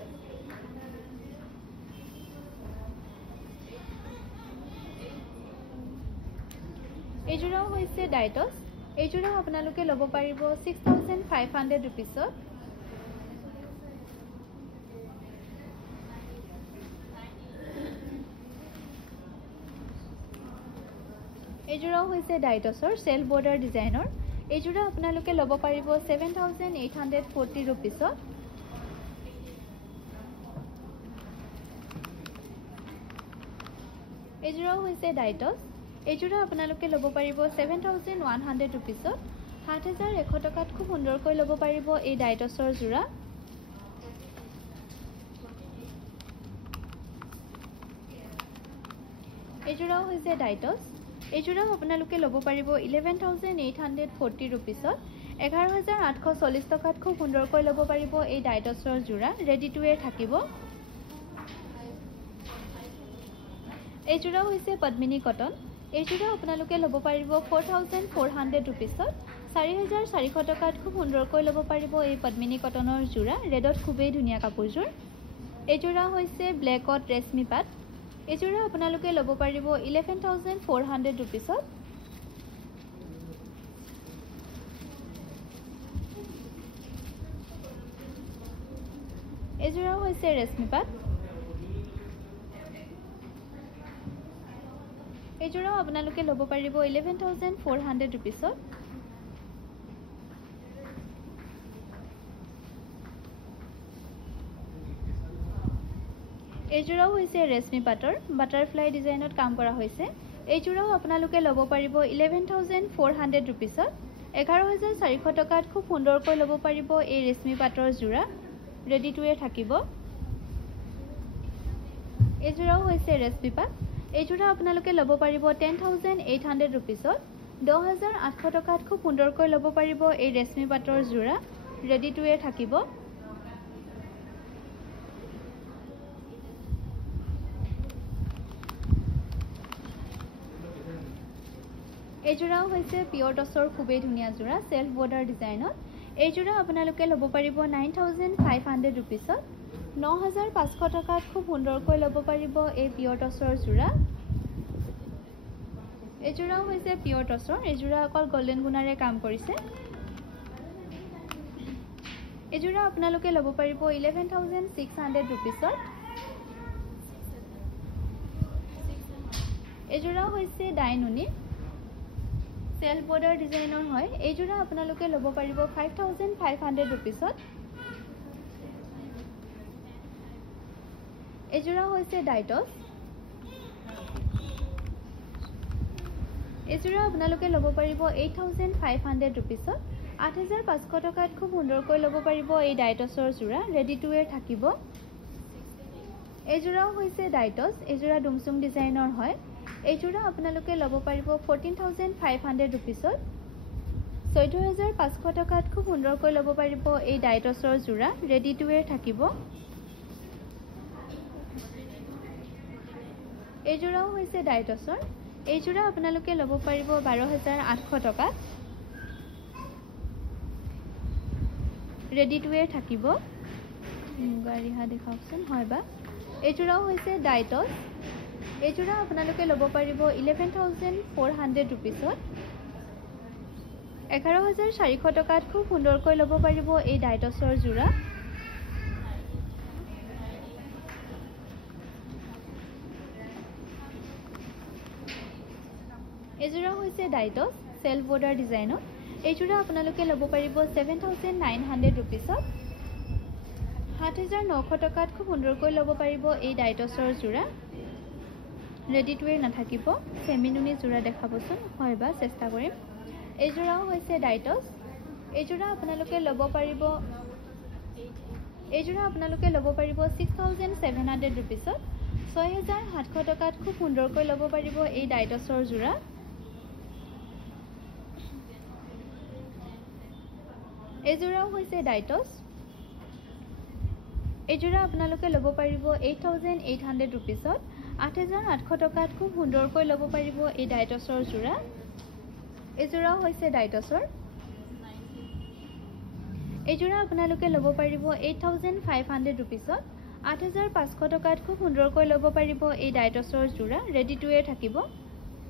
এইযোৰা হৈছে ডাইটস এইযোৰা আপোনালোকে ল'ব পাৰিব 6500 रुपीसত এইযোৰাও হৈছে ডাইটছৰ সেল বৰ্ডাৰ ডিজাইনৰ এইযোৰা আপোনালোকে ল'ব পাৰিব 7840 रुपीसত এইযোৰাও হৈছে ডাইটছ এইযোৰা আপোনালোকে ল'ব পাৰিব 7100 रुपीसত 7100 টকাত খুব সুন্দৰকৈ ল'ব পাৰিব এই ডাইটছৰ যোৰা এইযোৰাও হৈছে ডাইটছ এইযোৰাও আপোনালোকে ল'ব পাৰিব 11840 रुपीसত 11,840 টকাত খুব সুন্দৰকৈ ল'ব পাৰিব এই ডাইটছৰ যোৰা ৰেডি টু ৱেৰ থাকিব এই যোৰা হৈছে পদ্মিনী কটন এই যোৰা আপোনালোকে ল'ব পাৰিব 4,400 ৰুপিছত 4,400 টকাত খুব সুন্দৰকৈ ল'ব পাৰিব এই পদ্মিনী কটনৰ যোৰা ৰেডত খুবেই ধুনীয়া কাপোৰযোৰ এই যোৰা হৈছে ব্লেকত ৰেশমি পাট এই যোৰা আপোনালোকে ল'ব পাৰিব 11,400 ৰুপিছত এই যোৰা হৈছে ৰেশমি পাট এই যোৰা আপোনালোকে ল'ব পাৰিব 11,400 ৰুপিছত এই যোৰাও হৈছে ৰেশমি পাটৰ বাটাৰফ্লাই ডিজাইনত কাম কৰা হৈছে এই যোৰাও আপোনালোকে ল'ব পাৰিব 11,400 ৰুপিছত 11,400 টকাত খুব সুন্দৰকৈ ল'ব পাৰিব এই ৰেশমি পাটৰ যোৰা ৰেডি টু ৱেৰ থাকিব এই যোৰাও হৈছে ৰেশমি পাট এই যোৰা আপোনালোকে ল'ব পাৰিব 10,800 ৰুপিছত 10,800 টকাত খুব সুন্দৰকৈ ল'ব পাৰিব এই ৰেশমি পাটৰ যোৰা ৰেডি টু ৱেৰ থাকিব এই যোৰাও হৈছে পিয়ৰ টছৰ খুবেই ধুনীয়া যোৰা সেলফ বৰ্ডাৰ ডিজাইনত এই যোৰা আপোনালোকে ল'ব পাৰিব 9,500 ৰুপিছত 9,500 টকাত খুব সুন্দৰকৈ ল'ব পাৰিব এই পিয়ৰ টছৰ যোৰা এই যোৰাও হৈছে পিয়ৰ টছৰ এই যোৰা অকল গোল্ডেন গুণাৰে কাম কৰিছে এই যোৰা আপোনালোকে ল'ব পাৰিব 11,600 ৰুপিছত এই যোৰাও হৈছে ডাইনুনি সেলফ বৰ্ডাৰ ডিজাইনৰ হয় এই যোৰা আপোনালোকে ল'ব পাৰিব 5,500 ৰুপিছত এই যোৰা হৈছে ডাইটছ এই যোৰা আপোনালোকে ল'ব পাৰিব 8,500 ৰুপিছত 8,500 টকাত খুব সুন্দৰকৈ ল'ব পাৰিব এই ডাইটছৰ যোৰা ৰেডি টু ৱেৰ থাকিব এই যোৰাও হৈছে ডাইটছ এই যোৰা ডুমচুম ডিজাইনৰ হয় এই যোৰা আপোনালোকে ল'ব পাৰিব 14,500 ৰুপিছত 14,500 টকাত খুব সুন্দৰকৈ ল'ব পাৰিব এই ডাইটছৰ যোৰা ৰেডি টু ৱেৰ থাকিব এই যোৰাও হৈছে ডাইটছৰ এই যোৰা আপোনালোকে ল'ব পাৰিব 12,800 টকাত ৰেডি টু ৱেৰ থাকিব মুগা ৰিহা দেখাওকচোন হয় বা এই যোৰাও হৈছে ডাইটছ এই যোৰা আপোনালোকে ল'ব পাৰিব 11,400 ৰুপিছত 11,400 টকাত খুব সুন্দৰকৈ ল'ব পাৰিব এই ডাইটছৰ যোৰা এই যোৰা হৈছে ডাইটছ সেলফ বৰ্ডাৰ ডিজাইনত এই যোৰা আপোনালোকে ল'ব পাৰিব 7,900 ৰুপিছত 7,900 টকাত খুব সুন্দৰকৈ ল'ব পাৰিব এই ডাইটছৰ যোৰা ৰেডি টু ৱেৰ নাথাকিব সেমিনুনি যোৰা দেখাবচোন হয় বা চেষ্টা কৰিম এই যোৰাও হৈছে ডাইটছ এই যোৰা আপোনালোকে ল'ব পাৰিব 6,700 ৰুপিছত 6,700 টকাত খুব সুন্দৰকৈ ল'ব পাৰিব এই ডাইটছৰ যোৰা এই যোৰাও হৈছে ডাইটছ এই যোৰা আপোনালোকে ল'ব পাৰিব 8,800 ৰুপিছত 8,800 টকাত খুব সুন্দৰকৈ ল'ব পাৰিব এই ডাইটছৰ যোৰা এই যোৰাও হৈছে ডাইটছৰ এই যোৰা আপোনালোকে ল'ব পাৰিব 8,500 ৰুপিছত 8,500 টকাত খুব সুন্দৰকৈ ল'ব পাৰিব এই ডাইটছৰ যোৰা ৰেডি টু ৱেৰ থাকিব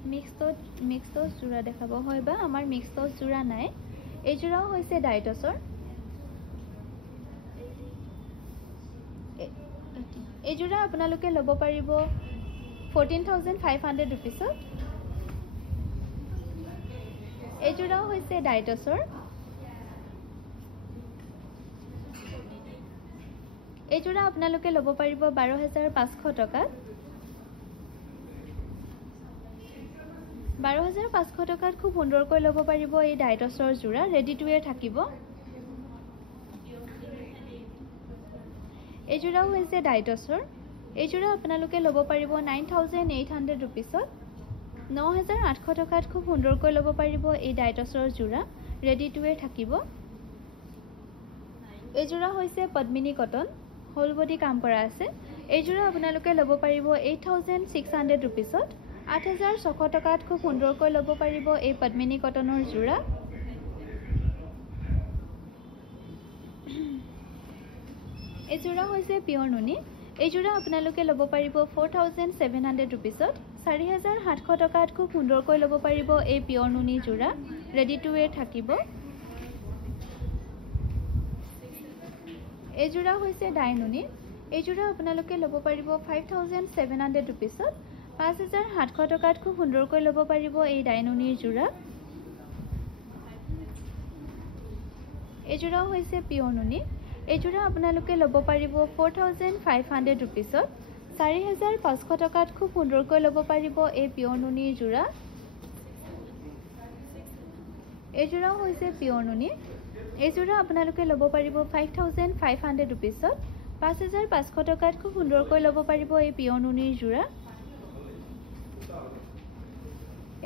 মিক্স টছ যোৰা দেখাব হয় বা আমাৰ মিক্স টছ যোৰা নাই এই যোৰাও হৈছে ডাইটছৰ এই যোৰা আপোনালোকে ল'ব পাৰিব 14,500 ৰুপিছত এই যোৰাও হৈছে ডাইটছৰ এই যোৰা আপোনালোকে ল'ব পাৰিব 12,500 টকাত 12,500 টকাত খুব সুন্দৰকৈ ল'ব পাৰিব এই ডাইটছৰ যোৰা ৰেডি টু ৱেৰ থাকিব এই যোৰাও হৈছে ডাইটছৰ এই যোৰা আপোনালোকে ল'ব পাৰিব 9,800 ৰুপিছত 9,800 টকাত খুব সুন্দৰকৈ ল'ব পাৰিব এই ডাইটছৰ যোৰা ৰেডি টু ৱেৰ থাকিব। এইযোৰা হৈছে পদ্মিনী কটন, হোল বডি কাম কৰা আছে। এইযোৰা আপোনালোকে ল'ব পাৰিব 8600 ৰুপিছত। 8600 টকাত খুব সুন্দৰকৈ ল'ব পাৰিব এই পদ্মিনী কটনৰ যোৰা। এইযোৰা হৈছে পিয়ৰ নুনি। এইযোৰা আপোনালোকে ল'ব পাৰিব 4700 ৰুপিছত। 4700 টকাত খুব সুন্দৰকৈ ল'ব পাৰিব এই পিয়ৰ নুনি যোৰা। ৰেডি টু ৱেৰ থাকিব। এইযোৰা হৈছে ডাই নুনি। এইযোৰা আপোনালোকে ল'ব পাৰিব 5700 ৰুপিছত। 5700 টকাত খুব সুন্দৰকৈ ল'ব পাৰিব এই ডাই নুনিৰ যোৰা। এইযোৰাও হৈছে পিয়ৰ নুনি। এইযোৰা আপোনালোকে ল'ব পাৰিব 4500 ৰুপিছত। 4500 টকাত খুব সুন্দৰকৈ ল'ব পাৰিব এই পিয়ৰ নুনিৰ যোৰা। এইযোৰাও হৈছে পিয়ৰ নুনি। এইযোৰা আপোনালোকে ল'ব পাৰিব 5500 ৰুপিছত। 5500 টকাত খুব সুন্দৰকৈ ল'ব পাৰিব এই পিয়ৰ নুনিৰ যোৰা।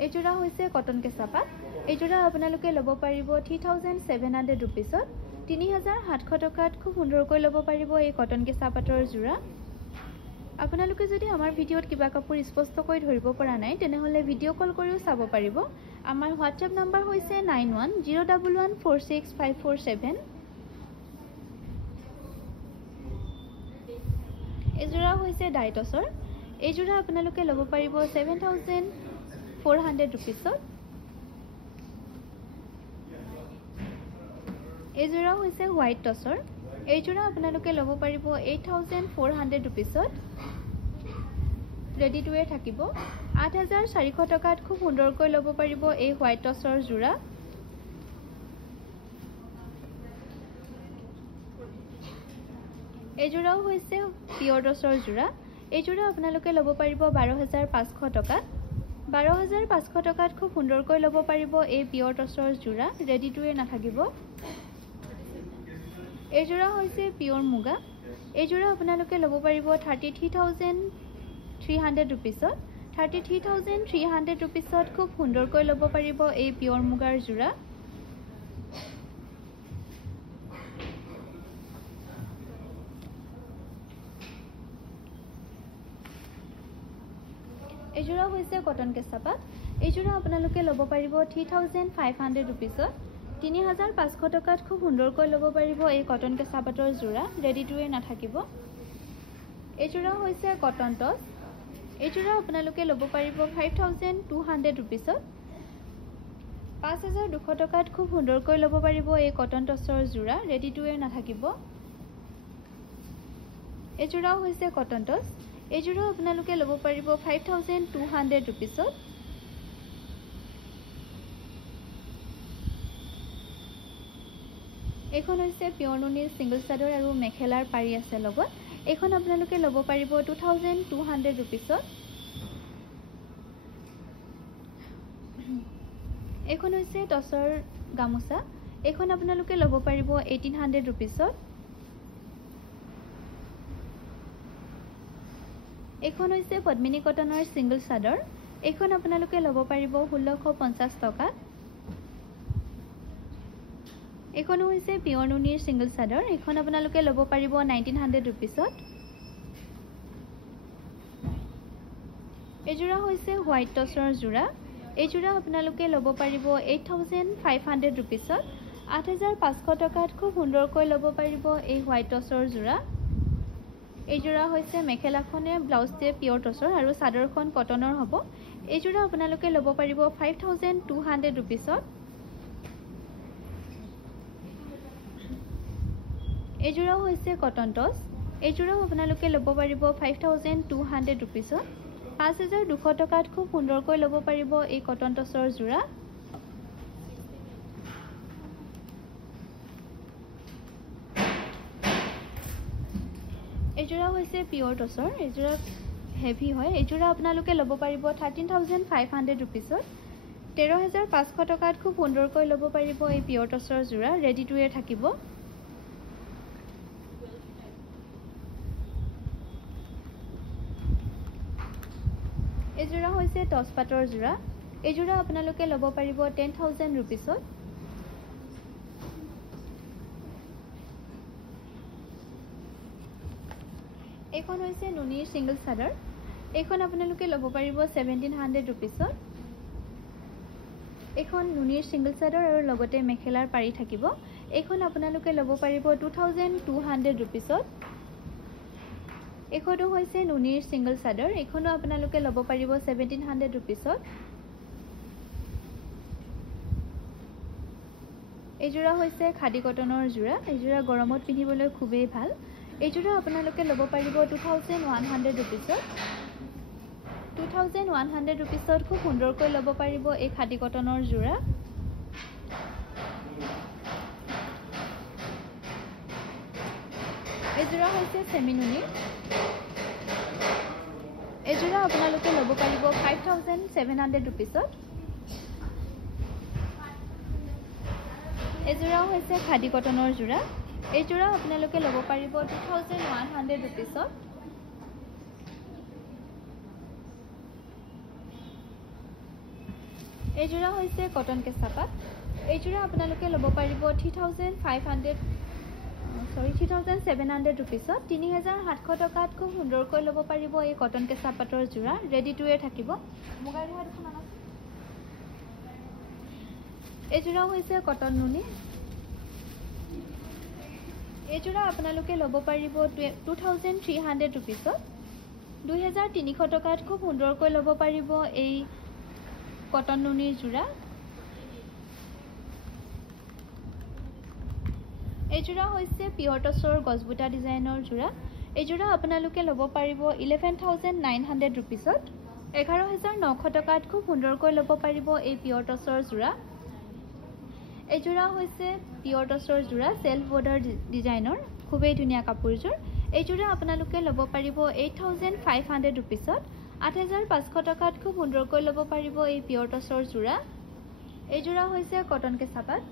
এইযোৰা হৈছে কটন কেঁচা পাট। এইযোৰা আপোনালোকে ল'ব পাৰিব 3700 ৰুপিছত। 3700 টকাত খুব সুন্দৰকৈ ল'ব পাৰিব এই কটন কেঁচা পাটৰ যোৰা। আপোনালোকে যদি আমাৰ ভিডিঅ'ত কিবা কাপোৰ স্পষ্টকৈ ধৰিব পৰা নাই তেনেহ'লে ভিডিঅ' কল কৰিও চাব পাৰিব। আমাৰ হোৱাটছএপ নম্বৰ হৈছে 9101146547। এইযোৰা হৈছে ডাই টচৰ। এইযোৰা আপোনালোকে ল'ব পাৰিব 7400 ৰুপিছত। এইযোৰা হৈছে হোৱাইট টচৰ। এইযোৰা আপোনালোকে ল'ব পাৰিব 8400 ৰুপিছত। ৰেডি টু ৱেৰ থাকিব। 8400 টকাত খুব সুন্দৰকৈ ল'ব পাৰিব এই হোৱাইট টচৰ যোৰা। এইযোৰাও হৈছে পিয়ৰ টচৰ যোৰা। এইযোৰা আপোনালোকে ল'ব পাৰিব 12500 টকাত। 12500 টকাত খুব সুন্দৰকৈ ল'ব পাৰিব এই পিয়ৰ টচৰ যোৰা। ৰেডি টু ৱেৰ নাথাকিব। এইযোৰা হৈছে পিয়ৰ মুগা। এইযোৰা আপোনালোকে ল'ব পাৰিব 33300 ৰুপিছত। 33300 ৰুপিছত খুব সুন্দৰকৈ ল'ব পাৰিব এই পিয়ৰ মুগাৰ যোৰা। এইযোৰা হৈছে কটন কেঁচা পাট। এইযোৰা আপোনালোকে ল'ব পাৰিব 3500 ৰুপিছত। 3500 টকাত খুব সুন্দৰকৈ ল'ব পাৰিব এই কটন কেঁচা পাটৰ যোৰা। ৰেডি টু ৱেৰ নাথাকিব। এইযোৰা হৈছে কটন টচ। এইযোৰা আপোনালোকে ল'ব পাৰিব 5200 ৰুপিছত। 5200 টকাত খুব সুন্দৰকৈ ল'ব পাৰিব এই কটন টচৰ যোৰা। ৰেডি টু ৱেৰ নাথাকিব। এইযোৰাও হৈছে কটন টচ। এইযোৰা আপোনালোকে ল'ব পাৰিব 5200 ৰুপিছত। এইখন হৈছে পিয়ৰ নুনিৰ ছিংগল চাদৰ আৰু মেখেলাৰ পাৰি আছে লগত। এইখন আপোনালোকে ল'ব পাৰিব 2200 ৰুপিছত। এইখন হৈছে টচৰ গামোচা। এইখন আপোনালোকে ল'ব পাৰিব 1800 ৰুপিছত। এইখন হৈছে পদ্মিনী কটনৰ ছিংগল চাদৰ। এইখন আপোনালোকে ল'ব পাৰিব 1650 টকাত। এইখনো হৈছে পিয়ৰ নুনিৰ ছিংগল চাদৰ। এইখন আপোনালোকে ল'ব পাৰিব 1900 ৰুপিছত। এইযোৰা হৈছে হোৱাইট টচৰ যোৰা। এইযোৰা আপোনালোকে ল'ব পাৰিব 8500 ৰুপিছত। 8500 টকাত খুব সুন্দৰকৈ ল'ব পাৰিব এই হোৱাইট টচৰ যোৰা। এইযোৰা হৈছে মেখেলাখনে ব্লাউজটোৱে পিয়ৰ টচৰ আৰু চাদৰখন কটনৰ হ'ব। এইযোৰা আপোনালোকে ল'ব পাৰিব 5200 ৰুপিছত। এইযোৰাও হৈছে কটন টচ। এইযোৰাও আপোনালোকে ল'ব পাৰিব 5200 ৰুপিছত। 5200 টকাত খুব সুন্দৰকৈ ল'ব পাৰিব এই কটন টচৰ যোৰা। এইযোৰা হৈছে পিয়ৰ টচৰ। এইযোৰা হেভি হয়। এইযোৰা আপোনালোকে ল'ব পাৰিব 13500 ৰুপিছত। 13500 টকাত খুব সুন্দৰকৈ ল'ব পাৰিব এই পিয়ৰ টচৰ যোৰা। ৰেডি টু ৱেৰ থাকিব। এইযোৰা হৈছে টচ পাটৰ যোৰা। এইযোৰা আপোনালোকে ল'ব পাৰিব 10000 ৰুপিছত। এইখন হৈছে নুনিৰ সিঙ্গল চাদৰ এইখন আপোনালোকে ল'ব পাৰিব 1700 रुपीसত এইখন নুনিৰ সিঙ্গল চাদৰ আৰু লগতে মেখেলাৰ পাৰি থাকিব এইখন আপোনালোকে ল'ব পাৰিব 2200 रुपीसত এইখনটো হৈছে নুনিৰ সিঙ্গল চাদৰ এইখনো আপোনালোকে ল'ব পাৰিব 1700 रुपीसত এই জোড়া হৈছে খাদি কটনৰ জোড়া এই জোড়া গৰমত পিন্ধিবলৈ খুবেই ভাল এই জোড়া আপোনালোকে ল'ব পাৰিব 2100 रुपीसত 2100 रुपीसত খুব সুন্দৰকৈ ল'ব পাৰিব এই খাদি কটনৰ জোড়া এই জোড়া হৈছে সেমি নুনিৰ এই জোড়া আপোনালোকে ল'ব পাৰিব 5700 रुपीसত এই জোড়া হৈছে খাদি কটনৰ জোড়া এই জোড়া আপোনালোকে ল'ব পাৰিব 2100 रुपीसত এই জোড়া হৈছে কটন কেঁচাপাত এই জোড়া আপোনালোকে ল'ব পাৰিব 3700 रुपीसত 3700 টকাত খুব সুন্দৰকৈ ল'ব পাৰিব এই কটন কেঁচাপাতৰ জোড়া ৰেডি টু ৱেৰ থাকিব মুগাৰ ৰিহা দুখন আছে এই জোড়া হৈছে কটন নুনি এই জোড়া আপোনালোকে ল'ব পাৰিব 2300 रुपीसত 2300 টকাত খুব সুন্দৰকৈ ল'ব পাৰিব এই কটন নুনিৰ জোড়া এই জোড়া হৈছে পিয়ৰ টছৰ গছবুটা ডিজাইনৰ জোড়া এই জোড়া আপোনালোকে ল'ব পাৰিব 11900 रुपीसত 11900 টকাত খুব সুন্দৰকৈ ল'ব পাৰিব এই পিয়ৰ টছৰ জোড়া এই জোড়া হৈছে পিয়ৰ টছৰ জোড়া সেলফ বৰ্ডাৰ ডিজাইনৰ খুবেই ধুনীয়া কাপোৰজোৰ এই জোড়া আপোনালোকে ল'ব পাৰিব 8500 रुपीसত 8500 টকাত খুব সুন্দৰকৈ ল'ব পাৰিব এই পিয়ৰ টছৰ জোড়া এই জোড়া হৈছে কটন কেঁচাপাত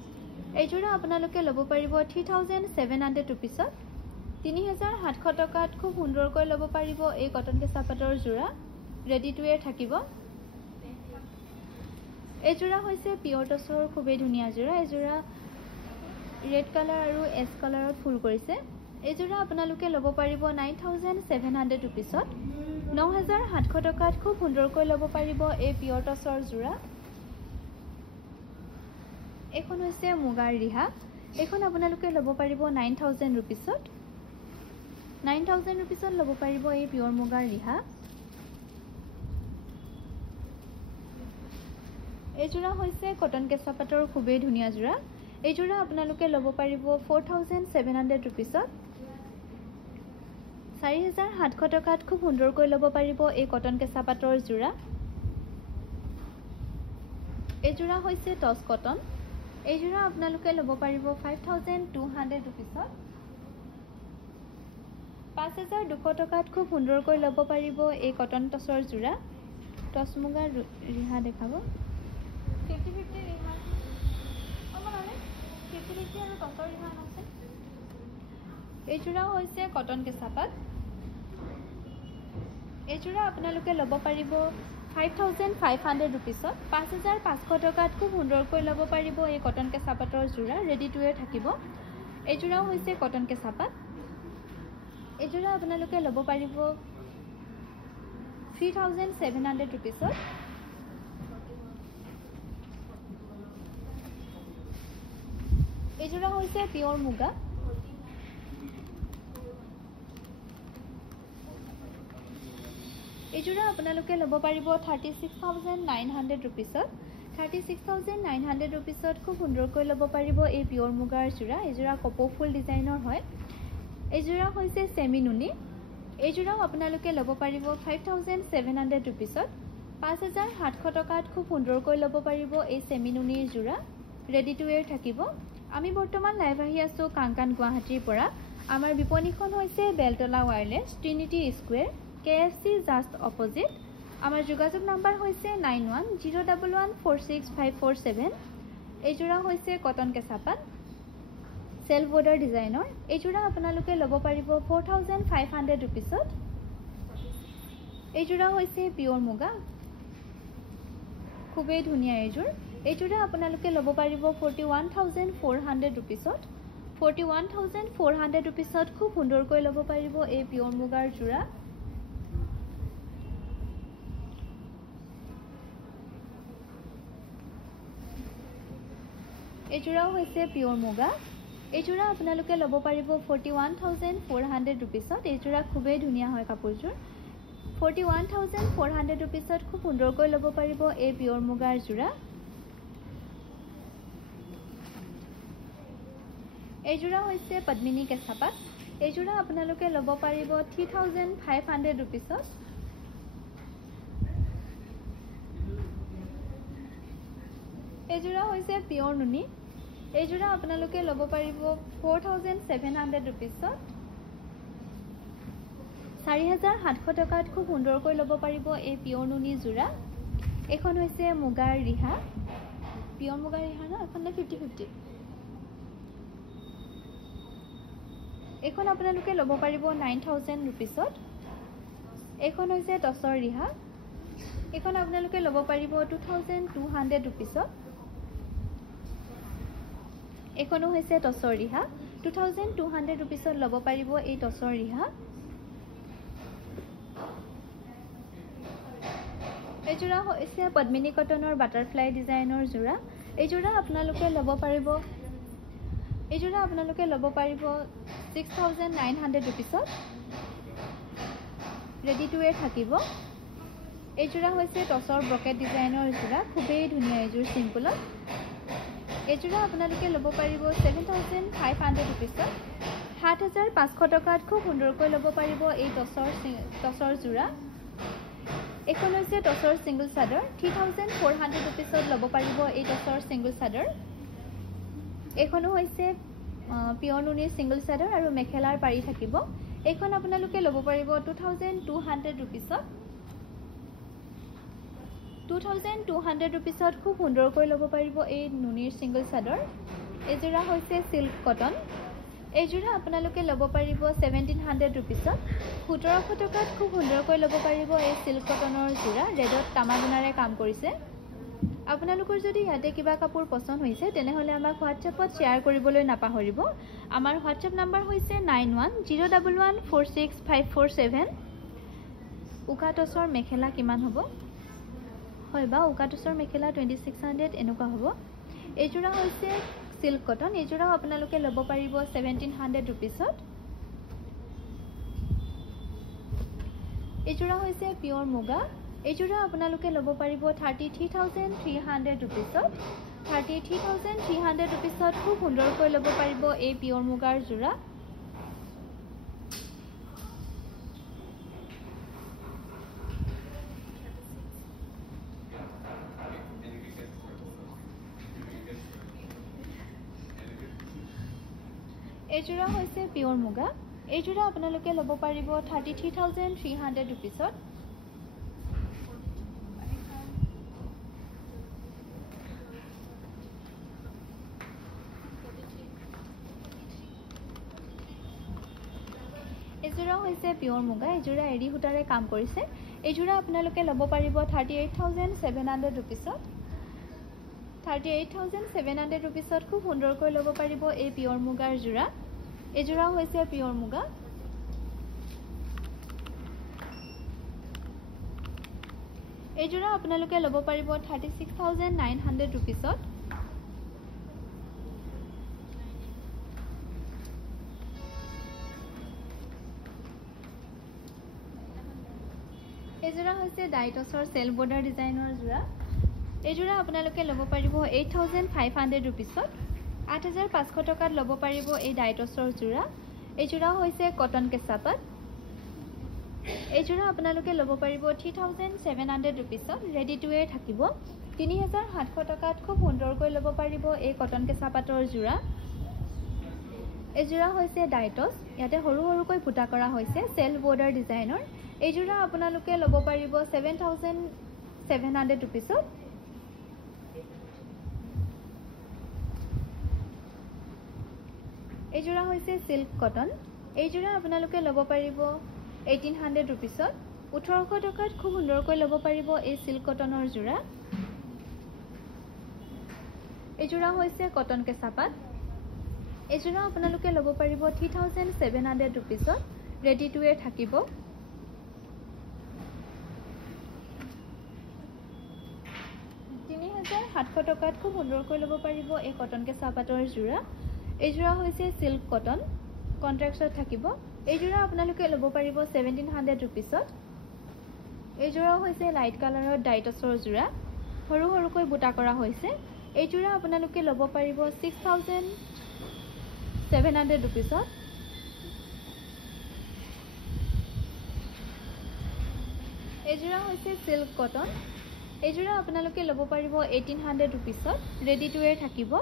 এই জোড়া আপোনালোকে ল'ব পাৰিব 3700 रुपीसত 3700 টকাত খুব সুন্দৰকৈ ল'ব পাৰিব এই কটন কেঁচাপাতৰ জোড়া ৰেডি টু ৱেৰ থাকিব এই জোড়া হৈছে পিয়ৰ টছৰ খুবেই ধুনীয়া জোড়া এই জোড়া ৰেড কালাৰ আৰু এছ কালাৰত ফুল কৰিছে এই জোড়া আপোনালোকে ল'ব পাৰিব 9700 रुपीसত 9700 টকাত খুব সুন্দৰকৈ ল'ব পাৰিব এই পিয়ৰ টছৰ জোড়া এখন হৈছে মুগাৰ ৰিহা এখন আপোনালোকে ল'ব পাৰিব 9000 रुपीसত 9000 रुपीसত ল'ব পাৰিব এই পিয়ৰ মুগাৰ ৰিহা এই জোড়া হৈছে কটন কেঁচাপাতৰ খুবেই ধুনীয়া জোড়া এই জোড়া আপোনালোকে ল'ব পাৰিব 4700 रुपीसত 4700 টকাত খুব সুন্দৰকৈ ল'ব পাৰিব এই কটন কেঁচাপাতৰ জোড়া এই জোড়া হৈছে টছ কটন এই জোড়া আপোনালোকে ল'ব পাৰিব 5200 रुपीसত 5200 টকাত খুব সুন্দৰকৈ ল'ব পাৰিব এই কটন টছৰ জোড়া টছ মুগাৰ ৰিহা দেখাব 50-50 ৰিহা মানে 50-50 আৰু টছৰ ৰিহা আছে এই জোড়া হৈছে কটন কেঁচাপাত এই জোড়া আপোনালোকে ল'ব পাৰিব 5500 रुपीसত 5500 টকাত খুব সুন্দৰকৈ ল'ব পাৰিব এই কটন কেঁচাপাতৰ জোড়া ৰেডি টু ৱেৰ থাকিব এই জোড়াও হৈছে কটন কেঁচাপাত এই জোড়া আপোনালোকে ল'ব পাৰিব 3700 रुपीसত এই জোড়া হৈছে পিয়ৰ মুগা এই জোড়া আপোনালোকে ল'ব পাৰিব 36900 रुपीसত 36900 रुपीसত খুব সুন্দৰকৈ ল'ব পাৰিব এই পিয়ৰ মুগাৰ জোড়া এই জোড়া কপৌ ফুল ডিজাইনৰ হয় এই জোড়া হৈছে সেমি নুনি এই জোড়াও আপোনালোকে ল'ব পাৰিব 5700 रुपीसত 5700 টকাত খুব সুন্দৰকৈ ল'ব পাৰিব এই সেমি নুনিৰ জোড়া ৰেডি টু ৱেৰ থাকিব আমি বৰ্তমান লাইভ আহি আছো কাংকান গুৱাহাটীৰ পৰা আমাৰ বিপণীখন হৈছে Beltola Wireless Trinity Square KFC just opposite আমাৰ যোগাযোগ নম্বৰ হৈছে 9101146547 এই জোড়া হৈছে কটন কেঁচাপাত সেলফ বৰ্ডাৰ ডিজাইনৰ এই জোড়া আপোনালোকে ল'ব পাৰিব 4500 रुपीसত এই জোড়া হৈছে পিয়ৰ মুগা খুবেই ধুনীয়া এই জোড়া আপোনালোকে ল'ব পাৰিব 41400 रुपीसত 41,400 रुपीसत खूब सुंदरকৈ ল'ব পাৰিব এই পিয়ৰ মুগাৰ যোৰা। এই যোৰাও হৈছে পিয়ৰ মুগা। এই যোৰা আপোনালোকে ল'ব পাৰিব 41,400 रुपीसत। এই যোৰা খুবেই ধুনীয়া হয় কাপোৰযোৰ। 41,400 रुपीसत খুব সুন্দৰকৈ ল'ব পাৰিব এই পিয়ৰ মুগাৰ যোৰা। এই যোৰা হৈছে পদ্মিনী কেঁচাপাত। এই যোৰা আপোনালোকে ল'ব পাৰিব 3,500 रुपीसत। এই যোৰা হৈছে পিয়ৰ নুনি। এই যোৰা আপোনালোকে ল'ব পাৰিব 4,700 रुपीसत। 4,700 টকাত খুব সুন্দৰকৈ ল'ব পাৰিব এই পিয়ৰ নুনি যোৰা। এখন হৈছে মুগাৰ ৰিহা। পিয়ৰ মুগাৰ ৰিহা ন, এখন 50-50। এখন আপোনালোকে ল'ব পাৰিব 9,000 रुपीसत। এখন হৈছে টচৰ ৰিহা। এখন আপোনালোকে ল'ব পাৰিব 2,200 रुपीसत। এখনো হৈছে টচৰ ৰিহা। 2,200 रुपीसत ল'ব পাৰিব এই টচৰ ৰিহা। এই যোৰা হৈছে পদ্মিনী কটনৰ বাটাৰফ্লাই ডিজাইনৰ যোৰা। এই যোৰা আপোনালোকে ল'ব পাৰিব 6,900 रुपीसत। ৰেডি টু ৱেৰ থাকিব। এই যোৰা হৈছে টচৰ ব্ৰকেট ডিজাইনৰ যোৰা। খুবেই ধুনীয়া এইযোৰ চিম্পলত। এই যোৰা আপোনালোকে ল'ব পাৰিব 7,500 रुपीसत। 7,500 টকাত খুব সুন্দৰকৈ ল'ব পাৰিব এই টচৰ যোৰা। এখন হৈছে টচৰ ছিংগল চাদৰ। 3,400 रुपीसত ল'ব পাৰিব এই টচৰ ছিংগল চাদৰ। এখনো হৈছে পিয়ৰ নুনিৰ ছিংগল চাদৰ আৰু মেখেলাৰ পাৰি থাকিব। এইখন আপোনালোকে ল'ব পাৰিব 2,200 रुपीसত। 2,200 रुपीसত খুব সুন্দৰকৈ ল'ব পাৰিব এই নুনিৰ ছিংগল চাদৰ। এই যোৰা হৈছে চিল্ক কটন। এই যোৰা আপোনালোকে ল'ব পাৰিব 1,700 रुपीसত। 1,700 টকাত খুব সুন্দৰকৈ ল'ব পাৰিব এই চিল্ক কটনৰ যোৰা। ৰেডত তামাগুণাৰে কাম কৰিছে। আপোনালোকৰ যদি ইয়াতে কিবা কাপোৰ পছন্দ হৈছে তেনেহ'লে আমাক হোৱাটছএপত শ্বেয়াৰ কৰিবলৈ নাপাহৰিব। আমাৰ হোৱাটছএপ নাম্বাৰ হৈছে 9101146547। উকা টচৰ মেখেলা কিমান হ'ব? হয় বা উকা টচৰ মেখেলা 2,600 এনেকুৱা হ'ব। এই যোৰা হৈছে চিল্ক কটন। এই যোৰাও আপোনালোকে ল'ব পাৰিব 1,700 रुपीसत। এই যোৰা হৈছে পিয়ৰ মুগা। এই যোৰা আপোনালোকে ল'ব পাৰিব 33,300 रुपीसत। 33,300 रुपीसत খুব সুন্দৰকৈ ল'ব পাৰিব এই পিয়ৰ মুগাৰ যোৰা। এই যোৰা হৈছে পিয়ৰ মুগা। এই যোৰা আপোনালোকে ল'ব পাৰিব 33,300 रुपीसत। এই যোৰাও হৈছে পিয়ৰ মুগা। এই যোৰা এৰী সূতাৰে কাম কৰিছে। এই যোৰা আপোনালোকে ল'ব পাৰিব 38,700 रुपीसत। 38,700 रुपीसत খুব সুন্দৰকৈ ল'ব পাৰিব এই পিয়ৰ মুগাৰ যোৰা। এই যোৰাও হৈছে পিয়ৰ মুগা। এই যোৰা আপোনালোকে ল'ব পাৰিব 36,900 रुपीसत। এই যোৰা হৈছে ডাইটছৰ চেল বৰ্ডাৰ ডিজাইনৰ যোৰা। এই যোৰা আপোনালোকে ল'ব পাৰিব 8,500 रुपीसत। 8,500 টকাত ল'ব পাৰিব এই ডাইটছৰ যোৰা। এই যোৰাও হৈছে কটন কেঁচাপাত। এই যোৰা আপোনালোকে ল'ব পাৰিব 3,700 रुपीसत। ৰেডি টু ৱেৰ থাকিব। 3,700 টকাত খুব সুন্দৰকৈ ল'ব পাৰিব এই কটন কেঁচাপাতৰ যোৰা। এই যোৰা হৈছে ডাইটছ। ইয়াতে সৰু সৰুকৈ ফুটা কৰা হৈছে চেল বৰ্ডাৰ ডিজাইনৰ। এই যোৰা আপোনালোকে ল'ব পাৰিব 7,700 रुपीसत। এই যোৰা হৈছে চিল্ক কটন। এই যোৰা আপোনালোকে ল'ব পাৰিব 1,800 रुपीसत। 1,800 টকাত খুব সুন্দৰকৈ ল'ব পাৰিব এই চিল্ক কটনৰ যোৰা। এই যোৰা হৈছে কটন কেঁচাপাত। এইযোৰা আপোনালোকে ল'ব পাৰিব 3700 ৰুপিছত ৰেডি টু ৱেৰ থাকিব 3700 টকাত খুব সুন্দৰকৈ ল'ব পাৰিব এই কটন কেঁচা পাটৰ যোৰা এইযোৰা হৈছে সিল্ক কটন কন্ট্ৰাক্টছত থাকিব এইযোৰা আপোনালোকে ল'ব পাৰিব 1700 ৰুপিছত এইযোৰা হৈছে লাইট কালাৰৰ ডাইটছৰ যোৰা সৰু সৰুকৈ বুটা কৰা হৈছে এইযোৰা আপোনালোকে ল'ব পাৰিব 6700 ৰুপিছত এইযোৰা হৈছে সিল্ক কটন এইযোৰা আপোনালোকে ল'ব পাৰিব 1800 ৰুপিছত ৰেডি টু ৱেৰ থাকিব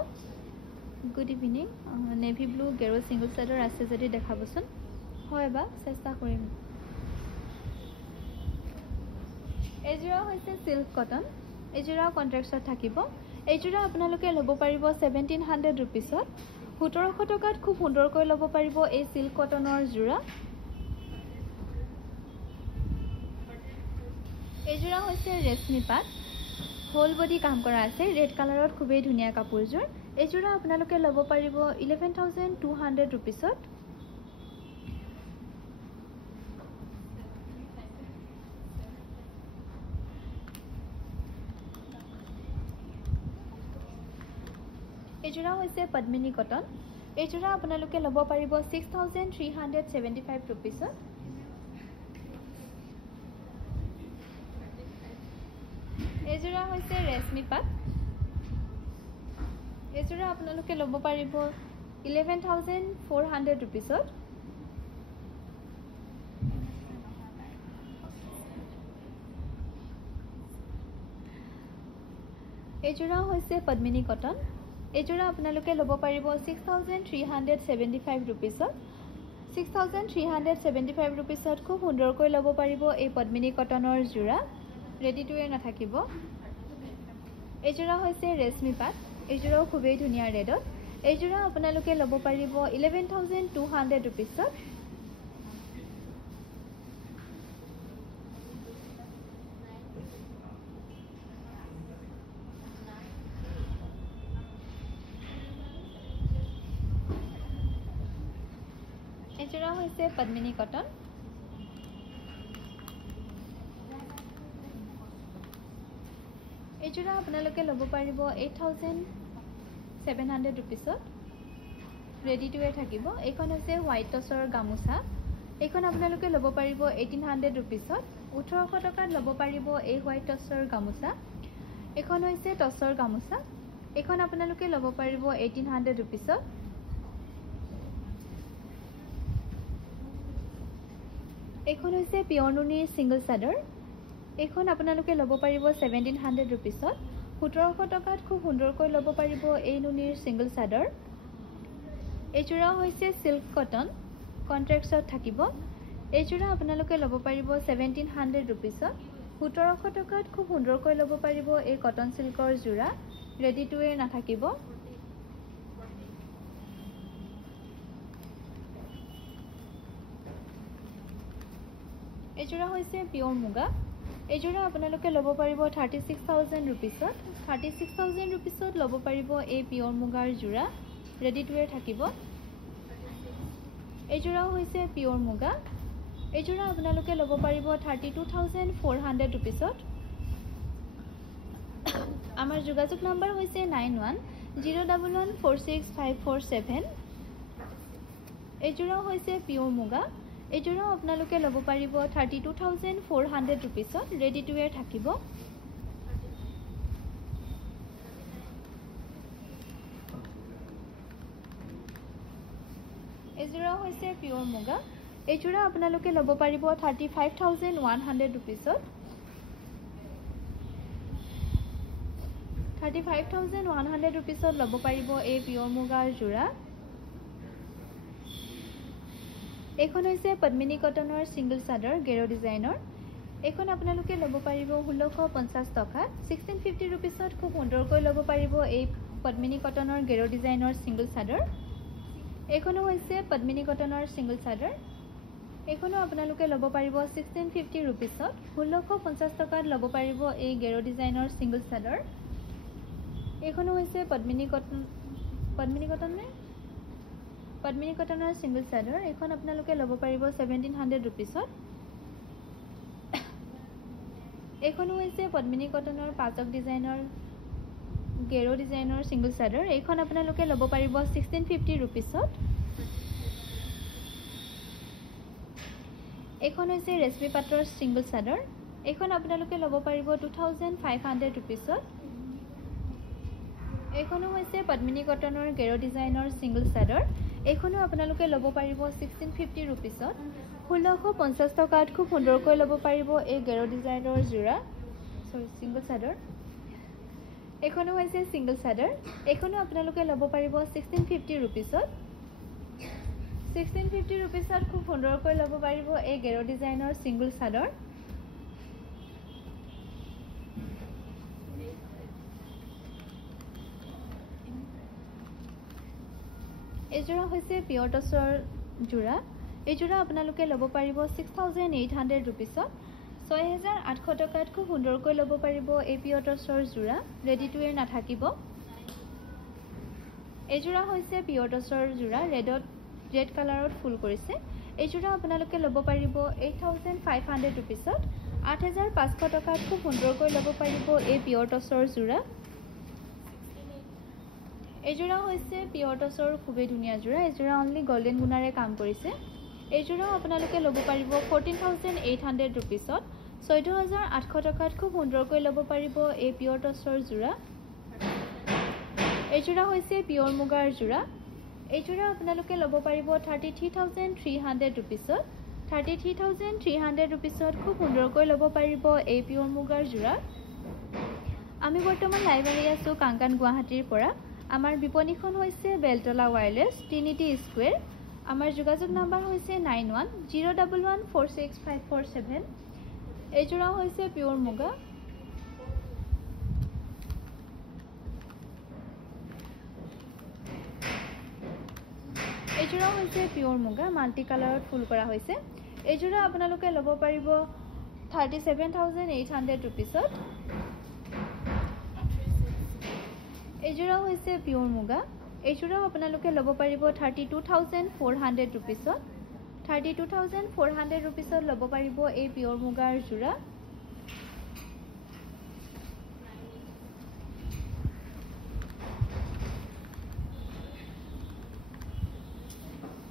গুড ইভিনিং নেভি ব্লু গেৰো সিংগল সাইডৰ আছে যদি দেখাবচোন হয় বা চেষ্টা কৰিম এইযোৰা হৈছে সিল্ক কটন এইযোৰা কন্ট্ৰাক্টছত থাকিব এইযোৰা আপোনালোকে ল'ব পাৰিব 1700 ৰুপিছত 1700 টকাত খুব সুন্দৰকৈ ল'ব পাৰিব এই সিল্ক কটনৰ যোৰা এইযোৰা হৈছে ৰেশমি পাট হোল বডি কাম কৰা আছে ৰেড কালাৰত খুবেই ধুনীয়া কাপোৰযোৰ এইযোৰা আপোনালোকে ল'ব পাৰিব 11200 ৰুপিছত এইযোৰা হৈছে পদ্মিনী কটন এইযোৰা আপোনালোকে ল'ব পাৰিব 6375 ৰুপিছত এইযোৰা হৈছে ৰেশমি পাট এইযোৰা আপোনালোকে ল'ব পাৰিব 11400 ৰুপিছত এইযোৰা হৈছে পদ্মিনী কটন এইযোৰা আপোনালোকে ল'ব পাৰিব 6375 ৰুপিছত 6375 ৰুপিছত খুব সুন্দৰকৈ ল'ব পাৰিব এই পদ্মিনী কটনৰ যোৰা ৰেডি টু ৱেৰ নাথাকিব এইযোৰা হৈছে ৰেশমি পাট এইযোৰাও খুবেই ধুনীয়া ৰেডত এইযোৰা আপোনালোকে ল'ব পাৰিব 11200 ৰুপিছত এইযোৰা হৈছে পদ্মিনী কটন এইযোৰা আপোনালোকে ল'ব পাৰিব 8700 ৰুপিছত ৰেডি টু ৱেৰ থাকিব এইখন হৈছে হোৱাইট টছৰ গামোচা এইখন আপোনালোকে ল'ব পাৰিব 1800 ৰুপিছত 1800 টকাত ল'ব পাৰিব এই হোৱাইট টছৰ গামোচা এইখন হৈছে টছৰ গামোচা এইখন আপোনালোকে ল'ব পাৰিব 1800 ৰুপিছত এইখন হৈছে পিয়ৰ নুনিৰ সিংগল চাদৰ এইখন আপোনালোকে ল'ব পাৰিব 1700 ৰুপিছত 1700 টকাত খুব সুন্দৰকৈ ল'ব পাৰিব এই নুনিৰ সিংগল চাদৰ এইযোৰা হৈছে সিল্ক কটন কন্ট্ৰাক্টছত থাকিব এইযোৰা আপোনালোকে ল'ব পাৰিব 1700 ৰুপিছত 1700 টকাত খুব সুন্দৰকৈ ল'ব পাৰিব এই কটন সিল্কৰ যোৰা ৰেডি টু ৱেৰ নাথাকিব এইযোৰা হৈছে পিয়ৰ মুগা এইযোৰা আপোনালোকে ল'ব পাৰিব 36000 ৰুপিছত 36000 ৰুপিছত ল'ব পাৰিব এই পিয়ৰ মুগাৰ যোৰা ৰেডি টু ৱেৰ থাকিব এইযোৰা হৈছে পিয়ৰ মুগা এইযোৰা আপোনালোকে ল'ব পাৰিব 32400 ৰুপিছত আমাৰ যোগাযোগ নম্বৰ হৈছে 9101146547 এইযোৰা হৈছে পিয়ৰ মুগা এইযোৰা আপোনালোকে ল'ব পাৰিব 32400 ৰুপিছত ৰেডি টু ৱেৰ থাকিব এইযোৰা হৈছে পিয়ৰ মুগা এইযোৰা আপোনালোকে ল'ব পাৰিব 35100 ৰুপিছত 35100 ৰুপিছত ল'ব পাৰিব এই পিয়ৰ মুগাৰ যোৰা এইখন হৈছে পদ্মিনী কটনৰ সিংগল চাদৰ গেৰো ডিজাইনৰ এইখন আপোনালোকে ল'ব পাৰিব 1650 টকা 1650 ৰুপিছত খুব সুন্দৰকৈ ল'ব পাৰিব এই পদ্মিনী কটনৰ গেৰো ডিজাইনৰ সিংগল চাদৰ এইখনো হৈছে পদ্মিনী কটনৰ সিংগল চাদৰ এইখনো আপোনালোকে ল'ব পাৰিব 1650 ৰুপিছত 1650 টকাত ল'ব পাৰিব এই গেৰো ডিজাইনৰ সিংগল চাদৰ এইখনো হৈছে পদ্মিনী কটন নে পদ্মিনী কটনৰ সিঙ্গল চাদৰ এখন আপোনালোকে ল'ব পাৰিব 1700 रुपीसত এইখনো হৈছে পদ্মিনী কটনৰ পাঁচক ডিজাইনৰ গেৰো ডিজাইনৰ সিঙ্গল চাদৰ এইখন আপোনালোকে ল'ব পাৰিব 1650 रुपीसত এইখন হৈছে ৰেশমী পাটৰ সিঙ্গল চাদৰ এইখন আপোনালোকে ল'ব পাৰিব 2500 रुपीसত এইখনো হৈছে পদ্মিনী কটনৰ গেৰো ডিজাইনৰ সিঙ্গল চাদৰ এইখনো আপোনালোকে ল'ব পাৰিব 1650 रुपीसত 1650 টকাত খুব সুন্দৰকৈ ল'ব পাৰিব এই গেৰো ডিজাইনৰ জোৰা সিঙ্গল চাদৰ এইখনো হৈছে সিঙ্গল চাদৰ এইখনো আপোনালোকে ল'ব পাৰিব 1650 रुपीसত 1650 रुपीसত খুব সুন্দৰকৈ ল'ব পাৰিব এই গেৰো ডিজাইনৰ সিঙ্গল চাদৰ এজোৰা হৈছে পিয়ৰ টছৰ জোৰা এই জোৰা আপোনালোকে ল'ব পাৰিব 6800 रुपीसত 6800 টকাত খুব সুন্দৰকৈ ল'ব পাৰিব এই পিয়ৰ টছৰ জোৰা ৰেডি টু এৰ নাথাকিব এই জোৰা হৈছে পিয়ৰ টছৰ জোৰা ৰেড কালাৰত ফুল কৰিছে এই জোৰা আপোনালোকে ল'ব পাৰিব 8500 रुपीसত 8500 টকাত খুব সুন্দৰকৈ ল'ব পাৰিব এই পিয়ৰ টছৰ জোৰা এই জোৰা হৈছে পিয়ৰ টছৰ খুবেই ধুনীয়া জোৰা এই জোৰা অনলি গোল্ডেন গুণাৰে কাম কৰিছে এই জোৰা আপোনালোকে ল'ব পাৰিব 14800 रुपीसত 16800 টকাত খুব সুন্দৰকৈ ল'ব পাৰিব এই পিয়ৰ টছৰ জোৰা এই জোৰা হৈছে পিয়ৰ মুগাৰ জোৰা এই জোৰা আপোনালোকে ল'ব পাৰিব 33300 रुपीसত 33300 रुपीसত খুব সুন্দৰকৈ ল'ব পাৰিব এই পিয়ৰ মুগাৰ জোৰা আমি বৰ্তমান লাইভ আহি আছো কাংকান গুৱাহাটীৰ পৰা আমাৰ বিপণীখন হৈছে বেলতলা ওয়্যাৰলেছ ট্ৰিনিটি স্কুৱেৰ আমাৰ যোগাযোগ নম্বৰ হৈছে 9101146547 এই জোৰা হৈছে পিয়ৰ মুগা এই জোৰা হৈছে পিয়ৰ মুগা মাল্টি কালাৰত ফুল কৰা হৈছে এই জোৰা আপোনালোকে ল'ব পাৰিব 37800 रुपीसত এই জোৰা হৈছে পিয়ৰ মুগা এই জোৰা আপোনালোকে ল'ব পাৰিব 32400 रुपीसত 32400 रुपीसত ল'ব পাৰিব এই পিয়ৰ মুগাৰ জোৰা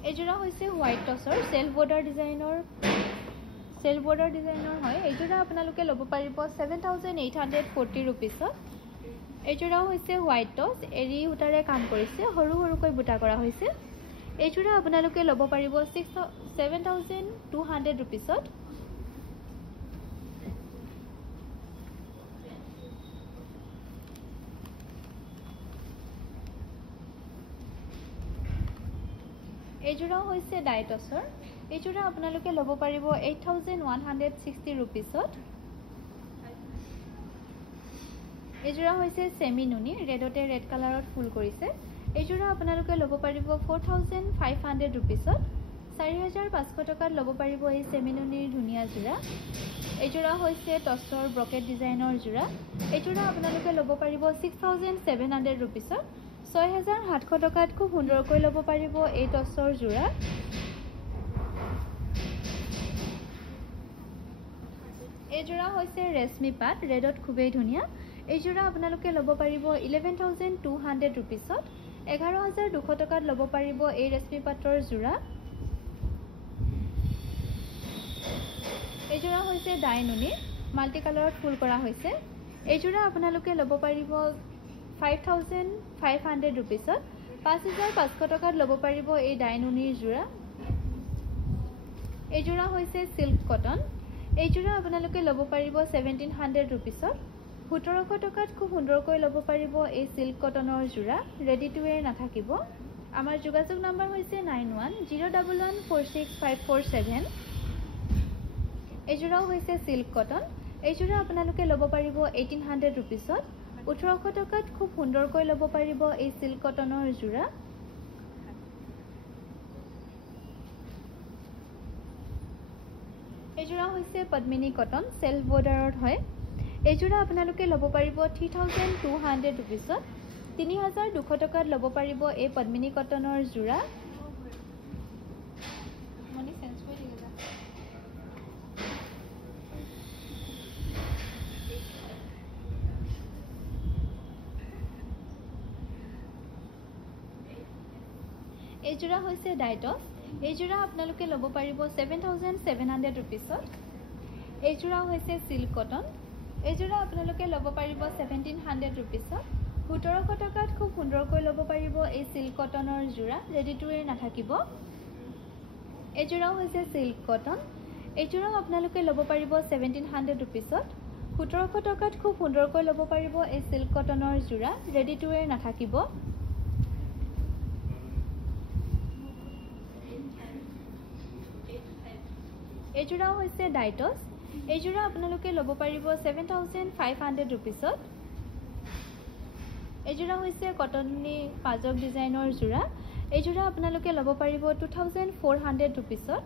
এই জোৰা হৈছে হোৱাইট টছৰ সেলফ বৰ্ডাৰ ডিজাইনৰ হয় এই জোৰা আপোনালোকে ল'ব পাৰিব 7840 रुपीसত এই জোৰা হৈছে হোৱাইট টছ এৰি উটাৰে কাম কৰিছে সৰু সৰুকৈ বুটা কৰা হৈছে এই জোৰা আপোনালোকে ল'ব পাৰিব 7200 रुपीसত এই জোৰা হৈছে ডাই টছৰ এই জোৰা আপোনালোকে ল'ব পাৰিব 8160 रुपीसত এই জোৰা হৈছে সেমি নুনি ৰেডতে ৰেড কালাৰত ফুল কৰিছে এই জোৰা আপোনালোকে ল'ব পাৰিব 4500 रुपीसত 4500 টকাত ল'ব পাৰিব এই সেমি নুনিৰ ধুনীয়া জোৰা এই জোৰা হৈছে টছৰ ব্ৰকেট ডিজাইনৰ জোৰা এই জোৰা আপোনালোকে ল'ব পাৰিব 6700 रुपीसত 6700 টকাত খুব সুন্দৰকৈ ল'ব পাৰিব এই টছৰ জোৰা এই জোৰা হৈছে ৰেশমী পাট ৰেডত খুবেই ধুনীয়া এই জোৰা আপোনালোকে ল'ব পাৰিব 11200 रुपीसত 11200 টকাত ল'ব পাৰিব এই ৰেশমী পাটৰ জোৰা এই জোৰা হৈছে ডাই নুনি মাল্টি কালাৰত ফুল কৰা হৈছে এই জোৰা আপোনালোকে ল'ব পাৰিব 5500 रुपीसত 5500 টকাত ল'ব পাৰিব এই ডাই নুনিৰ জোৰা এই জোৰা হৈছে সিল্ক কটন এই জোৰা আপোনালোকে ল'ব পাৰিব 1700 रुपीसত 1700 টকাত খুব সুন্দৰকৈ ল'ব পাৰিব এই সিল্ক কটনৰ জোৰা ৰেডি টু এৰ নাথাকিব আমাৰ যোগাযোগ নম্বৰ হৈছে 9101146547 এই জোৰাও হৈছে সিল্ক কটন এই জোৰা আপোনালোকে ল'ব পাৰিব 1800 रुपीसত 1800 টকাত খুব সুন্দৰকৈ ল'ব পাৰিব এই সিল্ক কটনৰ জোৰা এই জোৰা হৈছে পদ্মিনী কটন সেলফ বৰ্ডাৰত হয় এই জোৰা আপোনালোকে ল'ব পাৰিব 3200 रुपीसত 3200 টকাত ল'ব পাৰিব এই পদ্মিনী কটনৰ জোৰা এইযোৰা হৈছে ডাইটছ এইযোৰা আপোনালোকে ল'ব পাৰিব 7700 ৰুপিছত এইযোৰা হৈছে সিল্ক কটন এইযোৰা আপোনালোকে ল'ব পাৰিব 1700 ৰুপিছত 1700 টকাত খুব সুন্দৰকৈ ল'ব পাৰিব এই সিল্ক কটনৰ যোৰা ৰেডি টু ওয়্যাৰ নাথাকিব এইযোৰাও হৈছে সিল্ক কটন এইযোৰাও আপোনালোকে ল'ব পাৰিব 1700 ৰুপিছত 1700 টকাত খুব সুন্দৰকৈ ল'ব পাৰিব এই সিল্ক কটনৰ যোৰা ৰেডি টু ওয়্যাৰ নাথাকিব এইযোৰাও হৈছে ডাইটছ এইযোৰা আপোনালোকে ল'ব পাৰিব 7500 ৰুপিছত এইযোৰা হৈছে কটনী পাজক ডিজাইনৰ যোৰা এইযোৰা আপোনালোকে ল'ব পাৰিব 2400 ৰুপিছত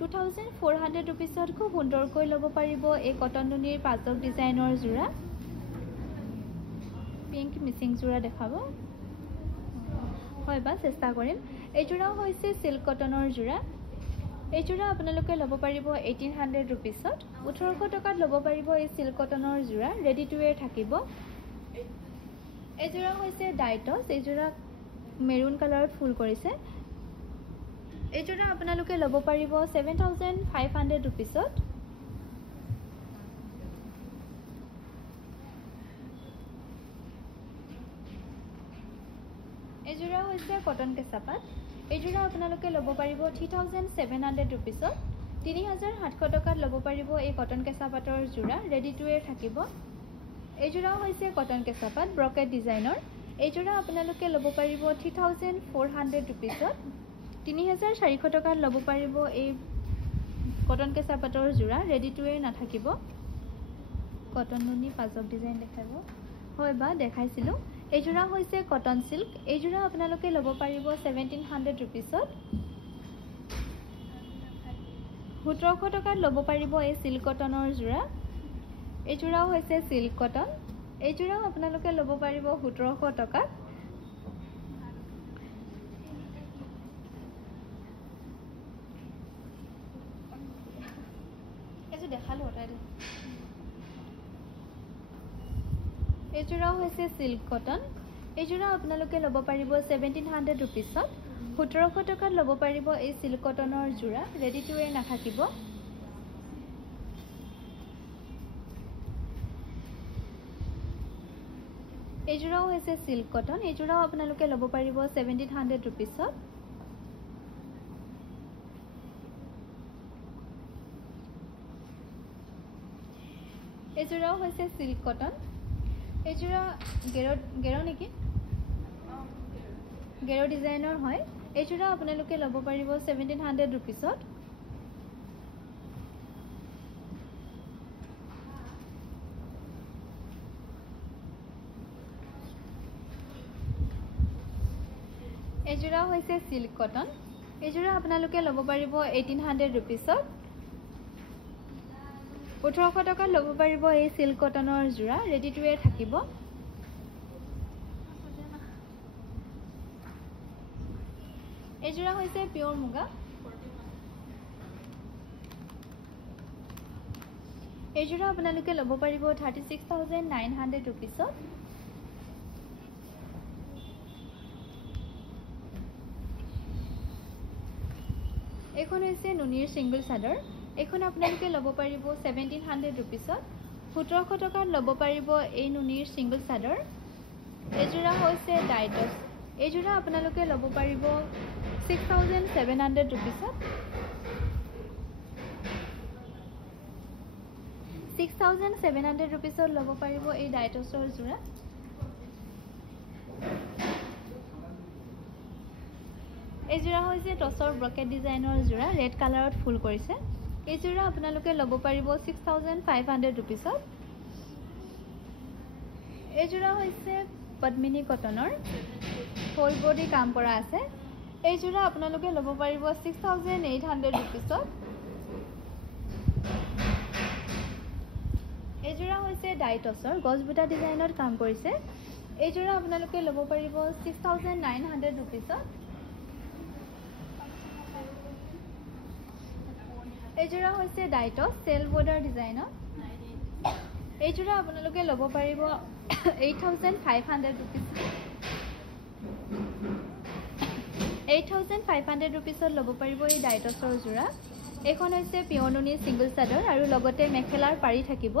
2400 ৰুপিছত খুব সুন্দৰকৈ ল'ব পাৰিব এই কটনীৰ পাজক ডিজাইনৰ যোৰা পিংক মিচিং যোৰা দেখাব হয় বা চেষ্টা কৰিম এইযোৰাও হৈছে সিল্ক কটনৰ যোৰা এইযোৰা আপোনালোকে ল'ব পাৰিব 1800 ৰুপিছত 1800 টকাত ল'ব পাৰিব এই সিল্ক কটনৰ যোৰা ৰেডি টু ওয়্যাৰ থাকিব এইযোৰা হৈছে ডাইটছ এইযোৰা মেৰুন কালাৰত ফুল কৰিছে এইযোৰা আপোনালোকে ল'ব পাৰিব 7500 ৰুপিছত এইযোৰা হৈছে কটন কেঁচাপাত এইযোৰা আপোনালোকে ল'ব পাৰিব 3700 ৰুপিছত 3700 টকাত ল'ব পাৰিব এই কটন কেঁচাপাতৰ যোৰা ৰেডি টু ওয়্যাৰ থাকিব এইযোৰাও হৈছে কটন কেঁচাপাত ব্ৰকেট ডিজাইনৰ এইযোৰা আপোনালোকে ল'ব পাৰিব 3400 ৰুপিছত 3400 টকাত ল'ব পাৰিব এই কটন কেঁচাপাতৰ যোৰা ৰেডি টু ওয়্যাৰ নাথাকিব কটন নুনি পাজক ডিজাইন দেখাব হয় বা দেখাইছিলোঁ এইযোৰা হৈছে কটন সিল্ক এইযোৰা আপোনালোকে ল'ব পাৰিব 1700 ৰুপিছত 1700 টকাত ল'ব পাৰিব এই সিল্ক কটনৰ যোৰা এইযোৰাও হৈছে সিল্ক কটন এইযোৰাও আপোনালোকে ল'ব পাৰিব 1700 টকাত এইযোৰ দেখালো এইযোৰাও হৈছে সিল্ক কটন এইযোৰা আপোনালোকে ল'ব পাৰিব 1700 ৰুপিছত 1700 টকাত ল'ব পাৰিব এই সিল্ক কটনৰ যোৰা ৰেডি টু ওয়্যাৰ নাথাকিব এইযোৰাও হৈছে সিল্ক কটন এইযোৰাও আপোনালোকে ল'ব পাৰিব 1700 ৰুপিছত এইযোৰাও হৈছে সিল্ক কটন এইযোৰা গেৰ নেকি গেৰ ডিজাইনৰ হয় এইযোৰা আপোনালোকে ল'ব পাৰিব 1700 ৰুপিছত এইযোৰাও হৈছে সিল্ক কটন এইযোৰা আপোনালোকে ল'ব পাৰিব 1800 ৰুপিছত 1800 টকাত ল'ব পাৰিব এই সিল্ক কটনৰ যোৰা ৰেডি টু ওয়্যাৰ থাকিব এইযোৰা হৈছে পিয়ৰ মুগা এইযোৰা আপোনালোকে ল'ব পাৰিব 36900 ৰুপিছত এইখন হৈছে নুনিৰ সিংগল চাদৰ এইখন আপোনালোকে ল'ব পাৰিব 1700 ৰুপিছত 1700 টকাত ল'ব পাৰিব এই নুনিৰ সিংগল চাদৰ এইযোৰা হৈছে ডাইটছ এইযোৰা আপোনালোকে ল'ব পাৰিব 6700 ৰুপিছত 6700 ৰুপিছত ল'ব পাৰিব এই ডাইটছৰ যোৰা এইযোৰা হৈছে টছৰ ব্ৰকেট ডিজাইনৰ যোৰা ৰেড কালাৰত ফুল কৰিছে এইযোৰা আপোনালোকে ল'ব পাৰিব 6500 ৰুপিছত এইযোৰা হৈছে পদ্মিনী কটনৰ ফুল বডি কাম কৰা আছে এইযোৰা আপোনালোকে ল'ব পাৰিব 6800 ৰুপিছত এইযোৰা হৈছে ডাইটছৰ গছবুটা ডিজাইনত কাম কৰিছে এইযোৰা আপোনালোকে ল'ব পাৰিব 6900 ৰুপিছত এইযোৰা হৈছে ডাইটছ চেল বৰ্ডাৰ ডিজাইনৰ এইযোৰা আপোনালোকে ল'ব পাৰিব 8500 ৰুপিছ 8,500 रुपीसत ল'ব পাৰিব এই ডাইটছৰ যোৰা। এইখন হৈছে পিয়ৰ নুনি সিংগল চাদৰ আৰু লগতে মেখেলাৰ পাৰি থাকিব।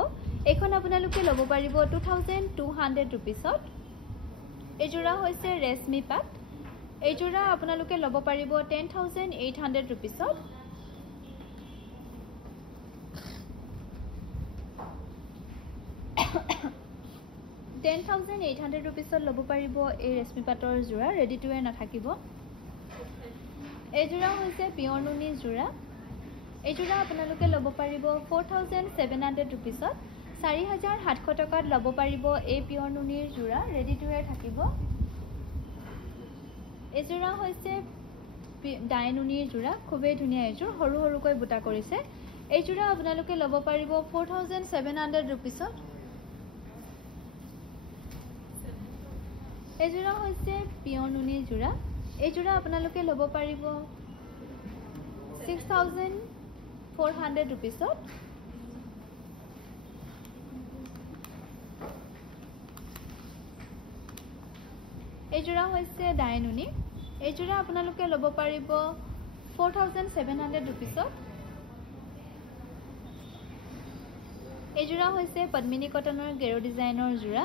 এইখন আপোনালোকে ল'ব পাৰিব 2,200 रुपीसত। এই যোৰা হৈছে ৰেশমি পাট। এই যোৰা আপোনালোকে ল'ব পাৰিব 10,800 रुपीसত। ₹10,800 ল'ব পাৰিব এই ৰেশমি পাটৰ যোৰা, ৰেডি টু ৱেৰ নাথাকিব। এই যোৰা হৈছে পিয়ৰ নুনি যোৰা। এই যোৰা আপোনালোকে ল'ব পাৰিব 4,700 रुपीसত। 4,700 টকাত ল'ব পাৰিব এই পিয়ৰ নুনিৰ যোৰা, ৰেডি টু ৱেৰ থাকিব। এই যোৰা হৈছে ডাই নুনিৰ যোৰা, খুবেই ধুনীয়া এযোৰ, সৰু সৰুকৈ বুটা কৰিছে। এই যোৰা আপোনালোকে ল'ব পাৰিব 4,700 रुपीसত। এই যোৰা হৈছে পিয়ৰ নুনি যোৰা। এই যোৰা আপোনালোকে ল'ব পাৰিব 6,400 रुपीसত। এই যোৰা হৈছে ডাই নুনি। এই যোৰা আপোনালোকে ল'ব পাৰিব 4,700 रुपीसত। এই যোৰা হৈছে পদ্মিনী কটনৰ গেৰো ডিজাইনৰ যোৰা।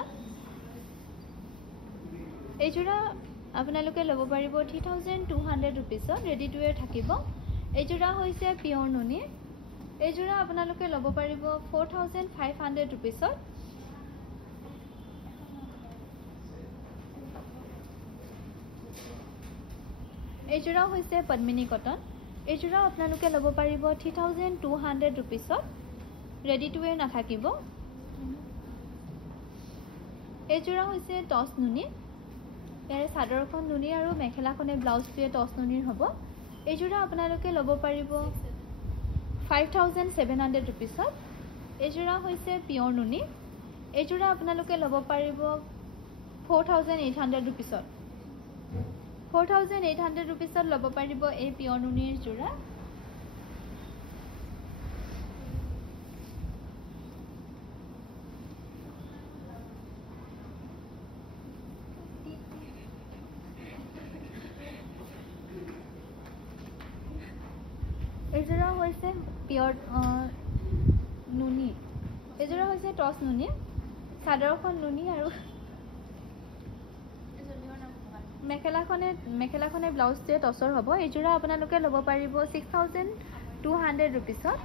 এই যোৰা আপোনালোকে ল'ব পাৰিব 3,200 रुपीसত, ৰেডি টু ৱেৰ থাকিব। এই যোৰা হৈছে পিয়ৰ নুনি। এই যোৰা আপোনালোকে ল'ব পাৰিব 4,500 रुपीसত। এই যোৰা হৈছে পদ্মিনী কটন। এই যোৰা আপোনালোকে ল'ব পাৰিব 3,200 रुपीसত, ৰেডি টু ৱেৰ নাথাকিব। এই যোৰা হৈছে টচ নুনি। ইয়াৰে চাদৰখন নুনি আৰু মেখেলাখনে ব্লাউজটোৱে টচ নুনিৰ হ'ব। এই যোৰা আপোনালোকে ল'ব পাৰিব 5,700 रुपीसত। এই যোৰা হৈছে পিয়ৰ নুনি। এই যোৰা আপোনালোকে ল'ব পাৰিব 4,800 रुपीसত। 4,800 रुपीसত ল'ব পাৰিব এই পিয়ৰ নুনিৰ যোৰা। এই যোৰা হৈছে পিয়ৰ নুনি। এই যোৰা হৈছে টচ নুনি, চাদৰখন নুনি আৰু মেখেলাখনে ব্লাউজটোৱে টচৰ হ'ব। এই যোৰা আপোনালোকে ল'ব পাৰিব 6,200 रुपीसত।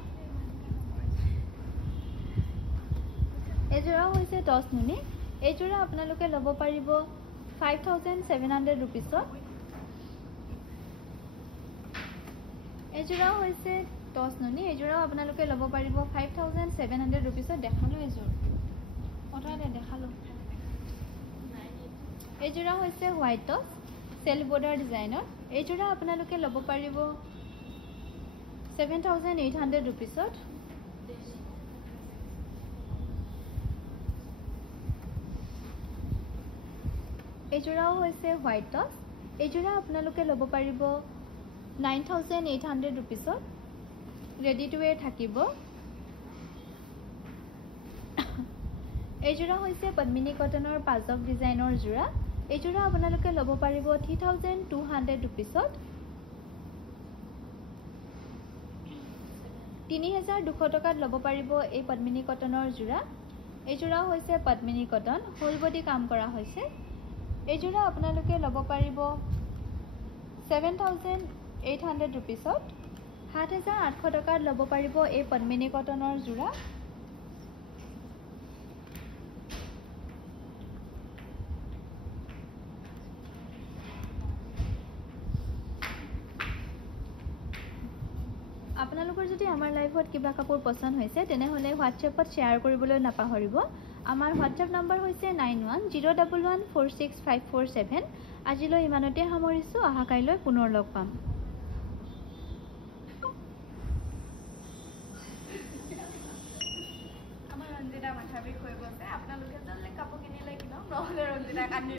এই যোৰা হৈছে টচ নুনি। এই যোৰা আপোনালোকে ল'ব পাৰিব 5,700 रुपीसত। এই যোৰা হৈছে টচ নুনি। এই যোৰাও আপোনালোকে ল'ব পাৰিব 5,700 रुपीसত। দেখালো এযোৰ অৰ্থাৎ দেখালো। এই যোৰা হৈছে হোৱাইট টচ, চেল্ফ বৰ্ডাৰ ডিজাইনৰ। এই যোৰা আপোনালোকে ল'ব পাৰিব 7,800 रुपीसত। এই যোৰাও হৈছে হোৱাইট টচ। এই যোৰা আপোনালোকে ল'ব পাৰিব 9,800 रुपीसत, ৰেডি টু ৱেৰ থাকিব। এই যোৰা হৈছে পদ্মিনী কটনৰ পাজক ডিজাইনৰ যোৰা। এই যোৰা আপোনালোকে ল'ব পাৰিব 3,200 रुपीसত। 3,200 টকাত ল'ব পাৰিব এই পদ্মিনী কটনৰ যোৰা। এই যোৰাও হৈছে পদ্মিনী কটন, হোল বডি কাম কৰা হৈছে। এই যোৰা আপোনালোকে ল'ব পাৰিব 7,800 रुपीसत। 7,800 টকাত ল'ব পাৰিব এই পদ্মিনী কটনৰ যোৰা। আপোনালোকৰ যদি আমাৰ লাইভত কিবা কাপোৰ পছন্দ হৈছে তেনেহ'লে হোৱাটছএপত শ্বেয়াৰ কৰিবলৈ নাপাহৰিব। আমাৰ হোৱাটছএপ নম্বৰ হৈছে 9101146547। আজিলৈ ইমানতে সামৰিছোঁ। অহা কাইলৈ পুনৰ লগ পাম।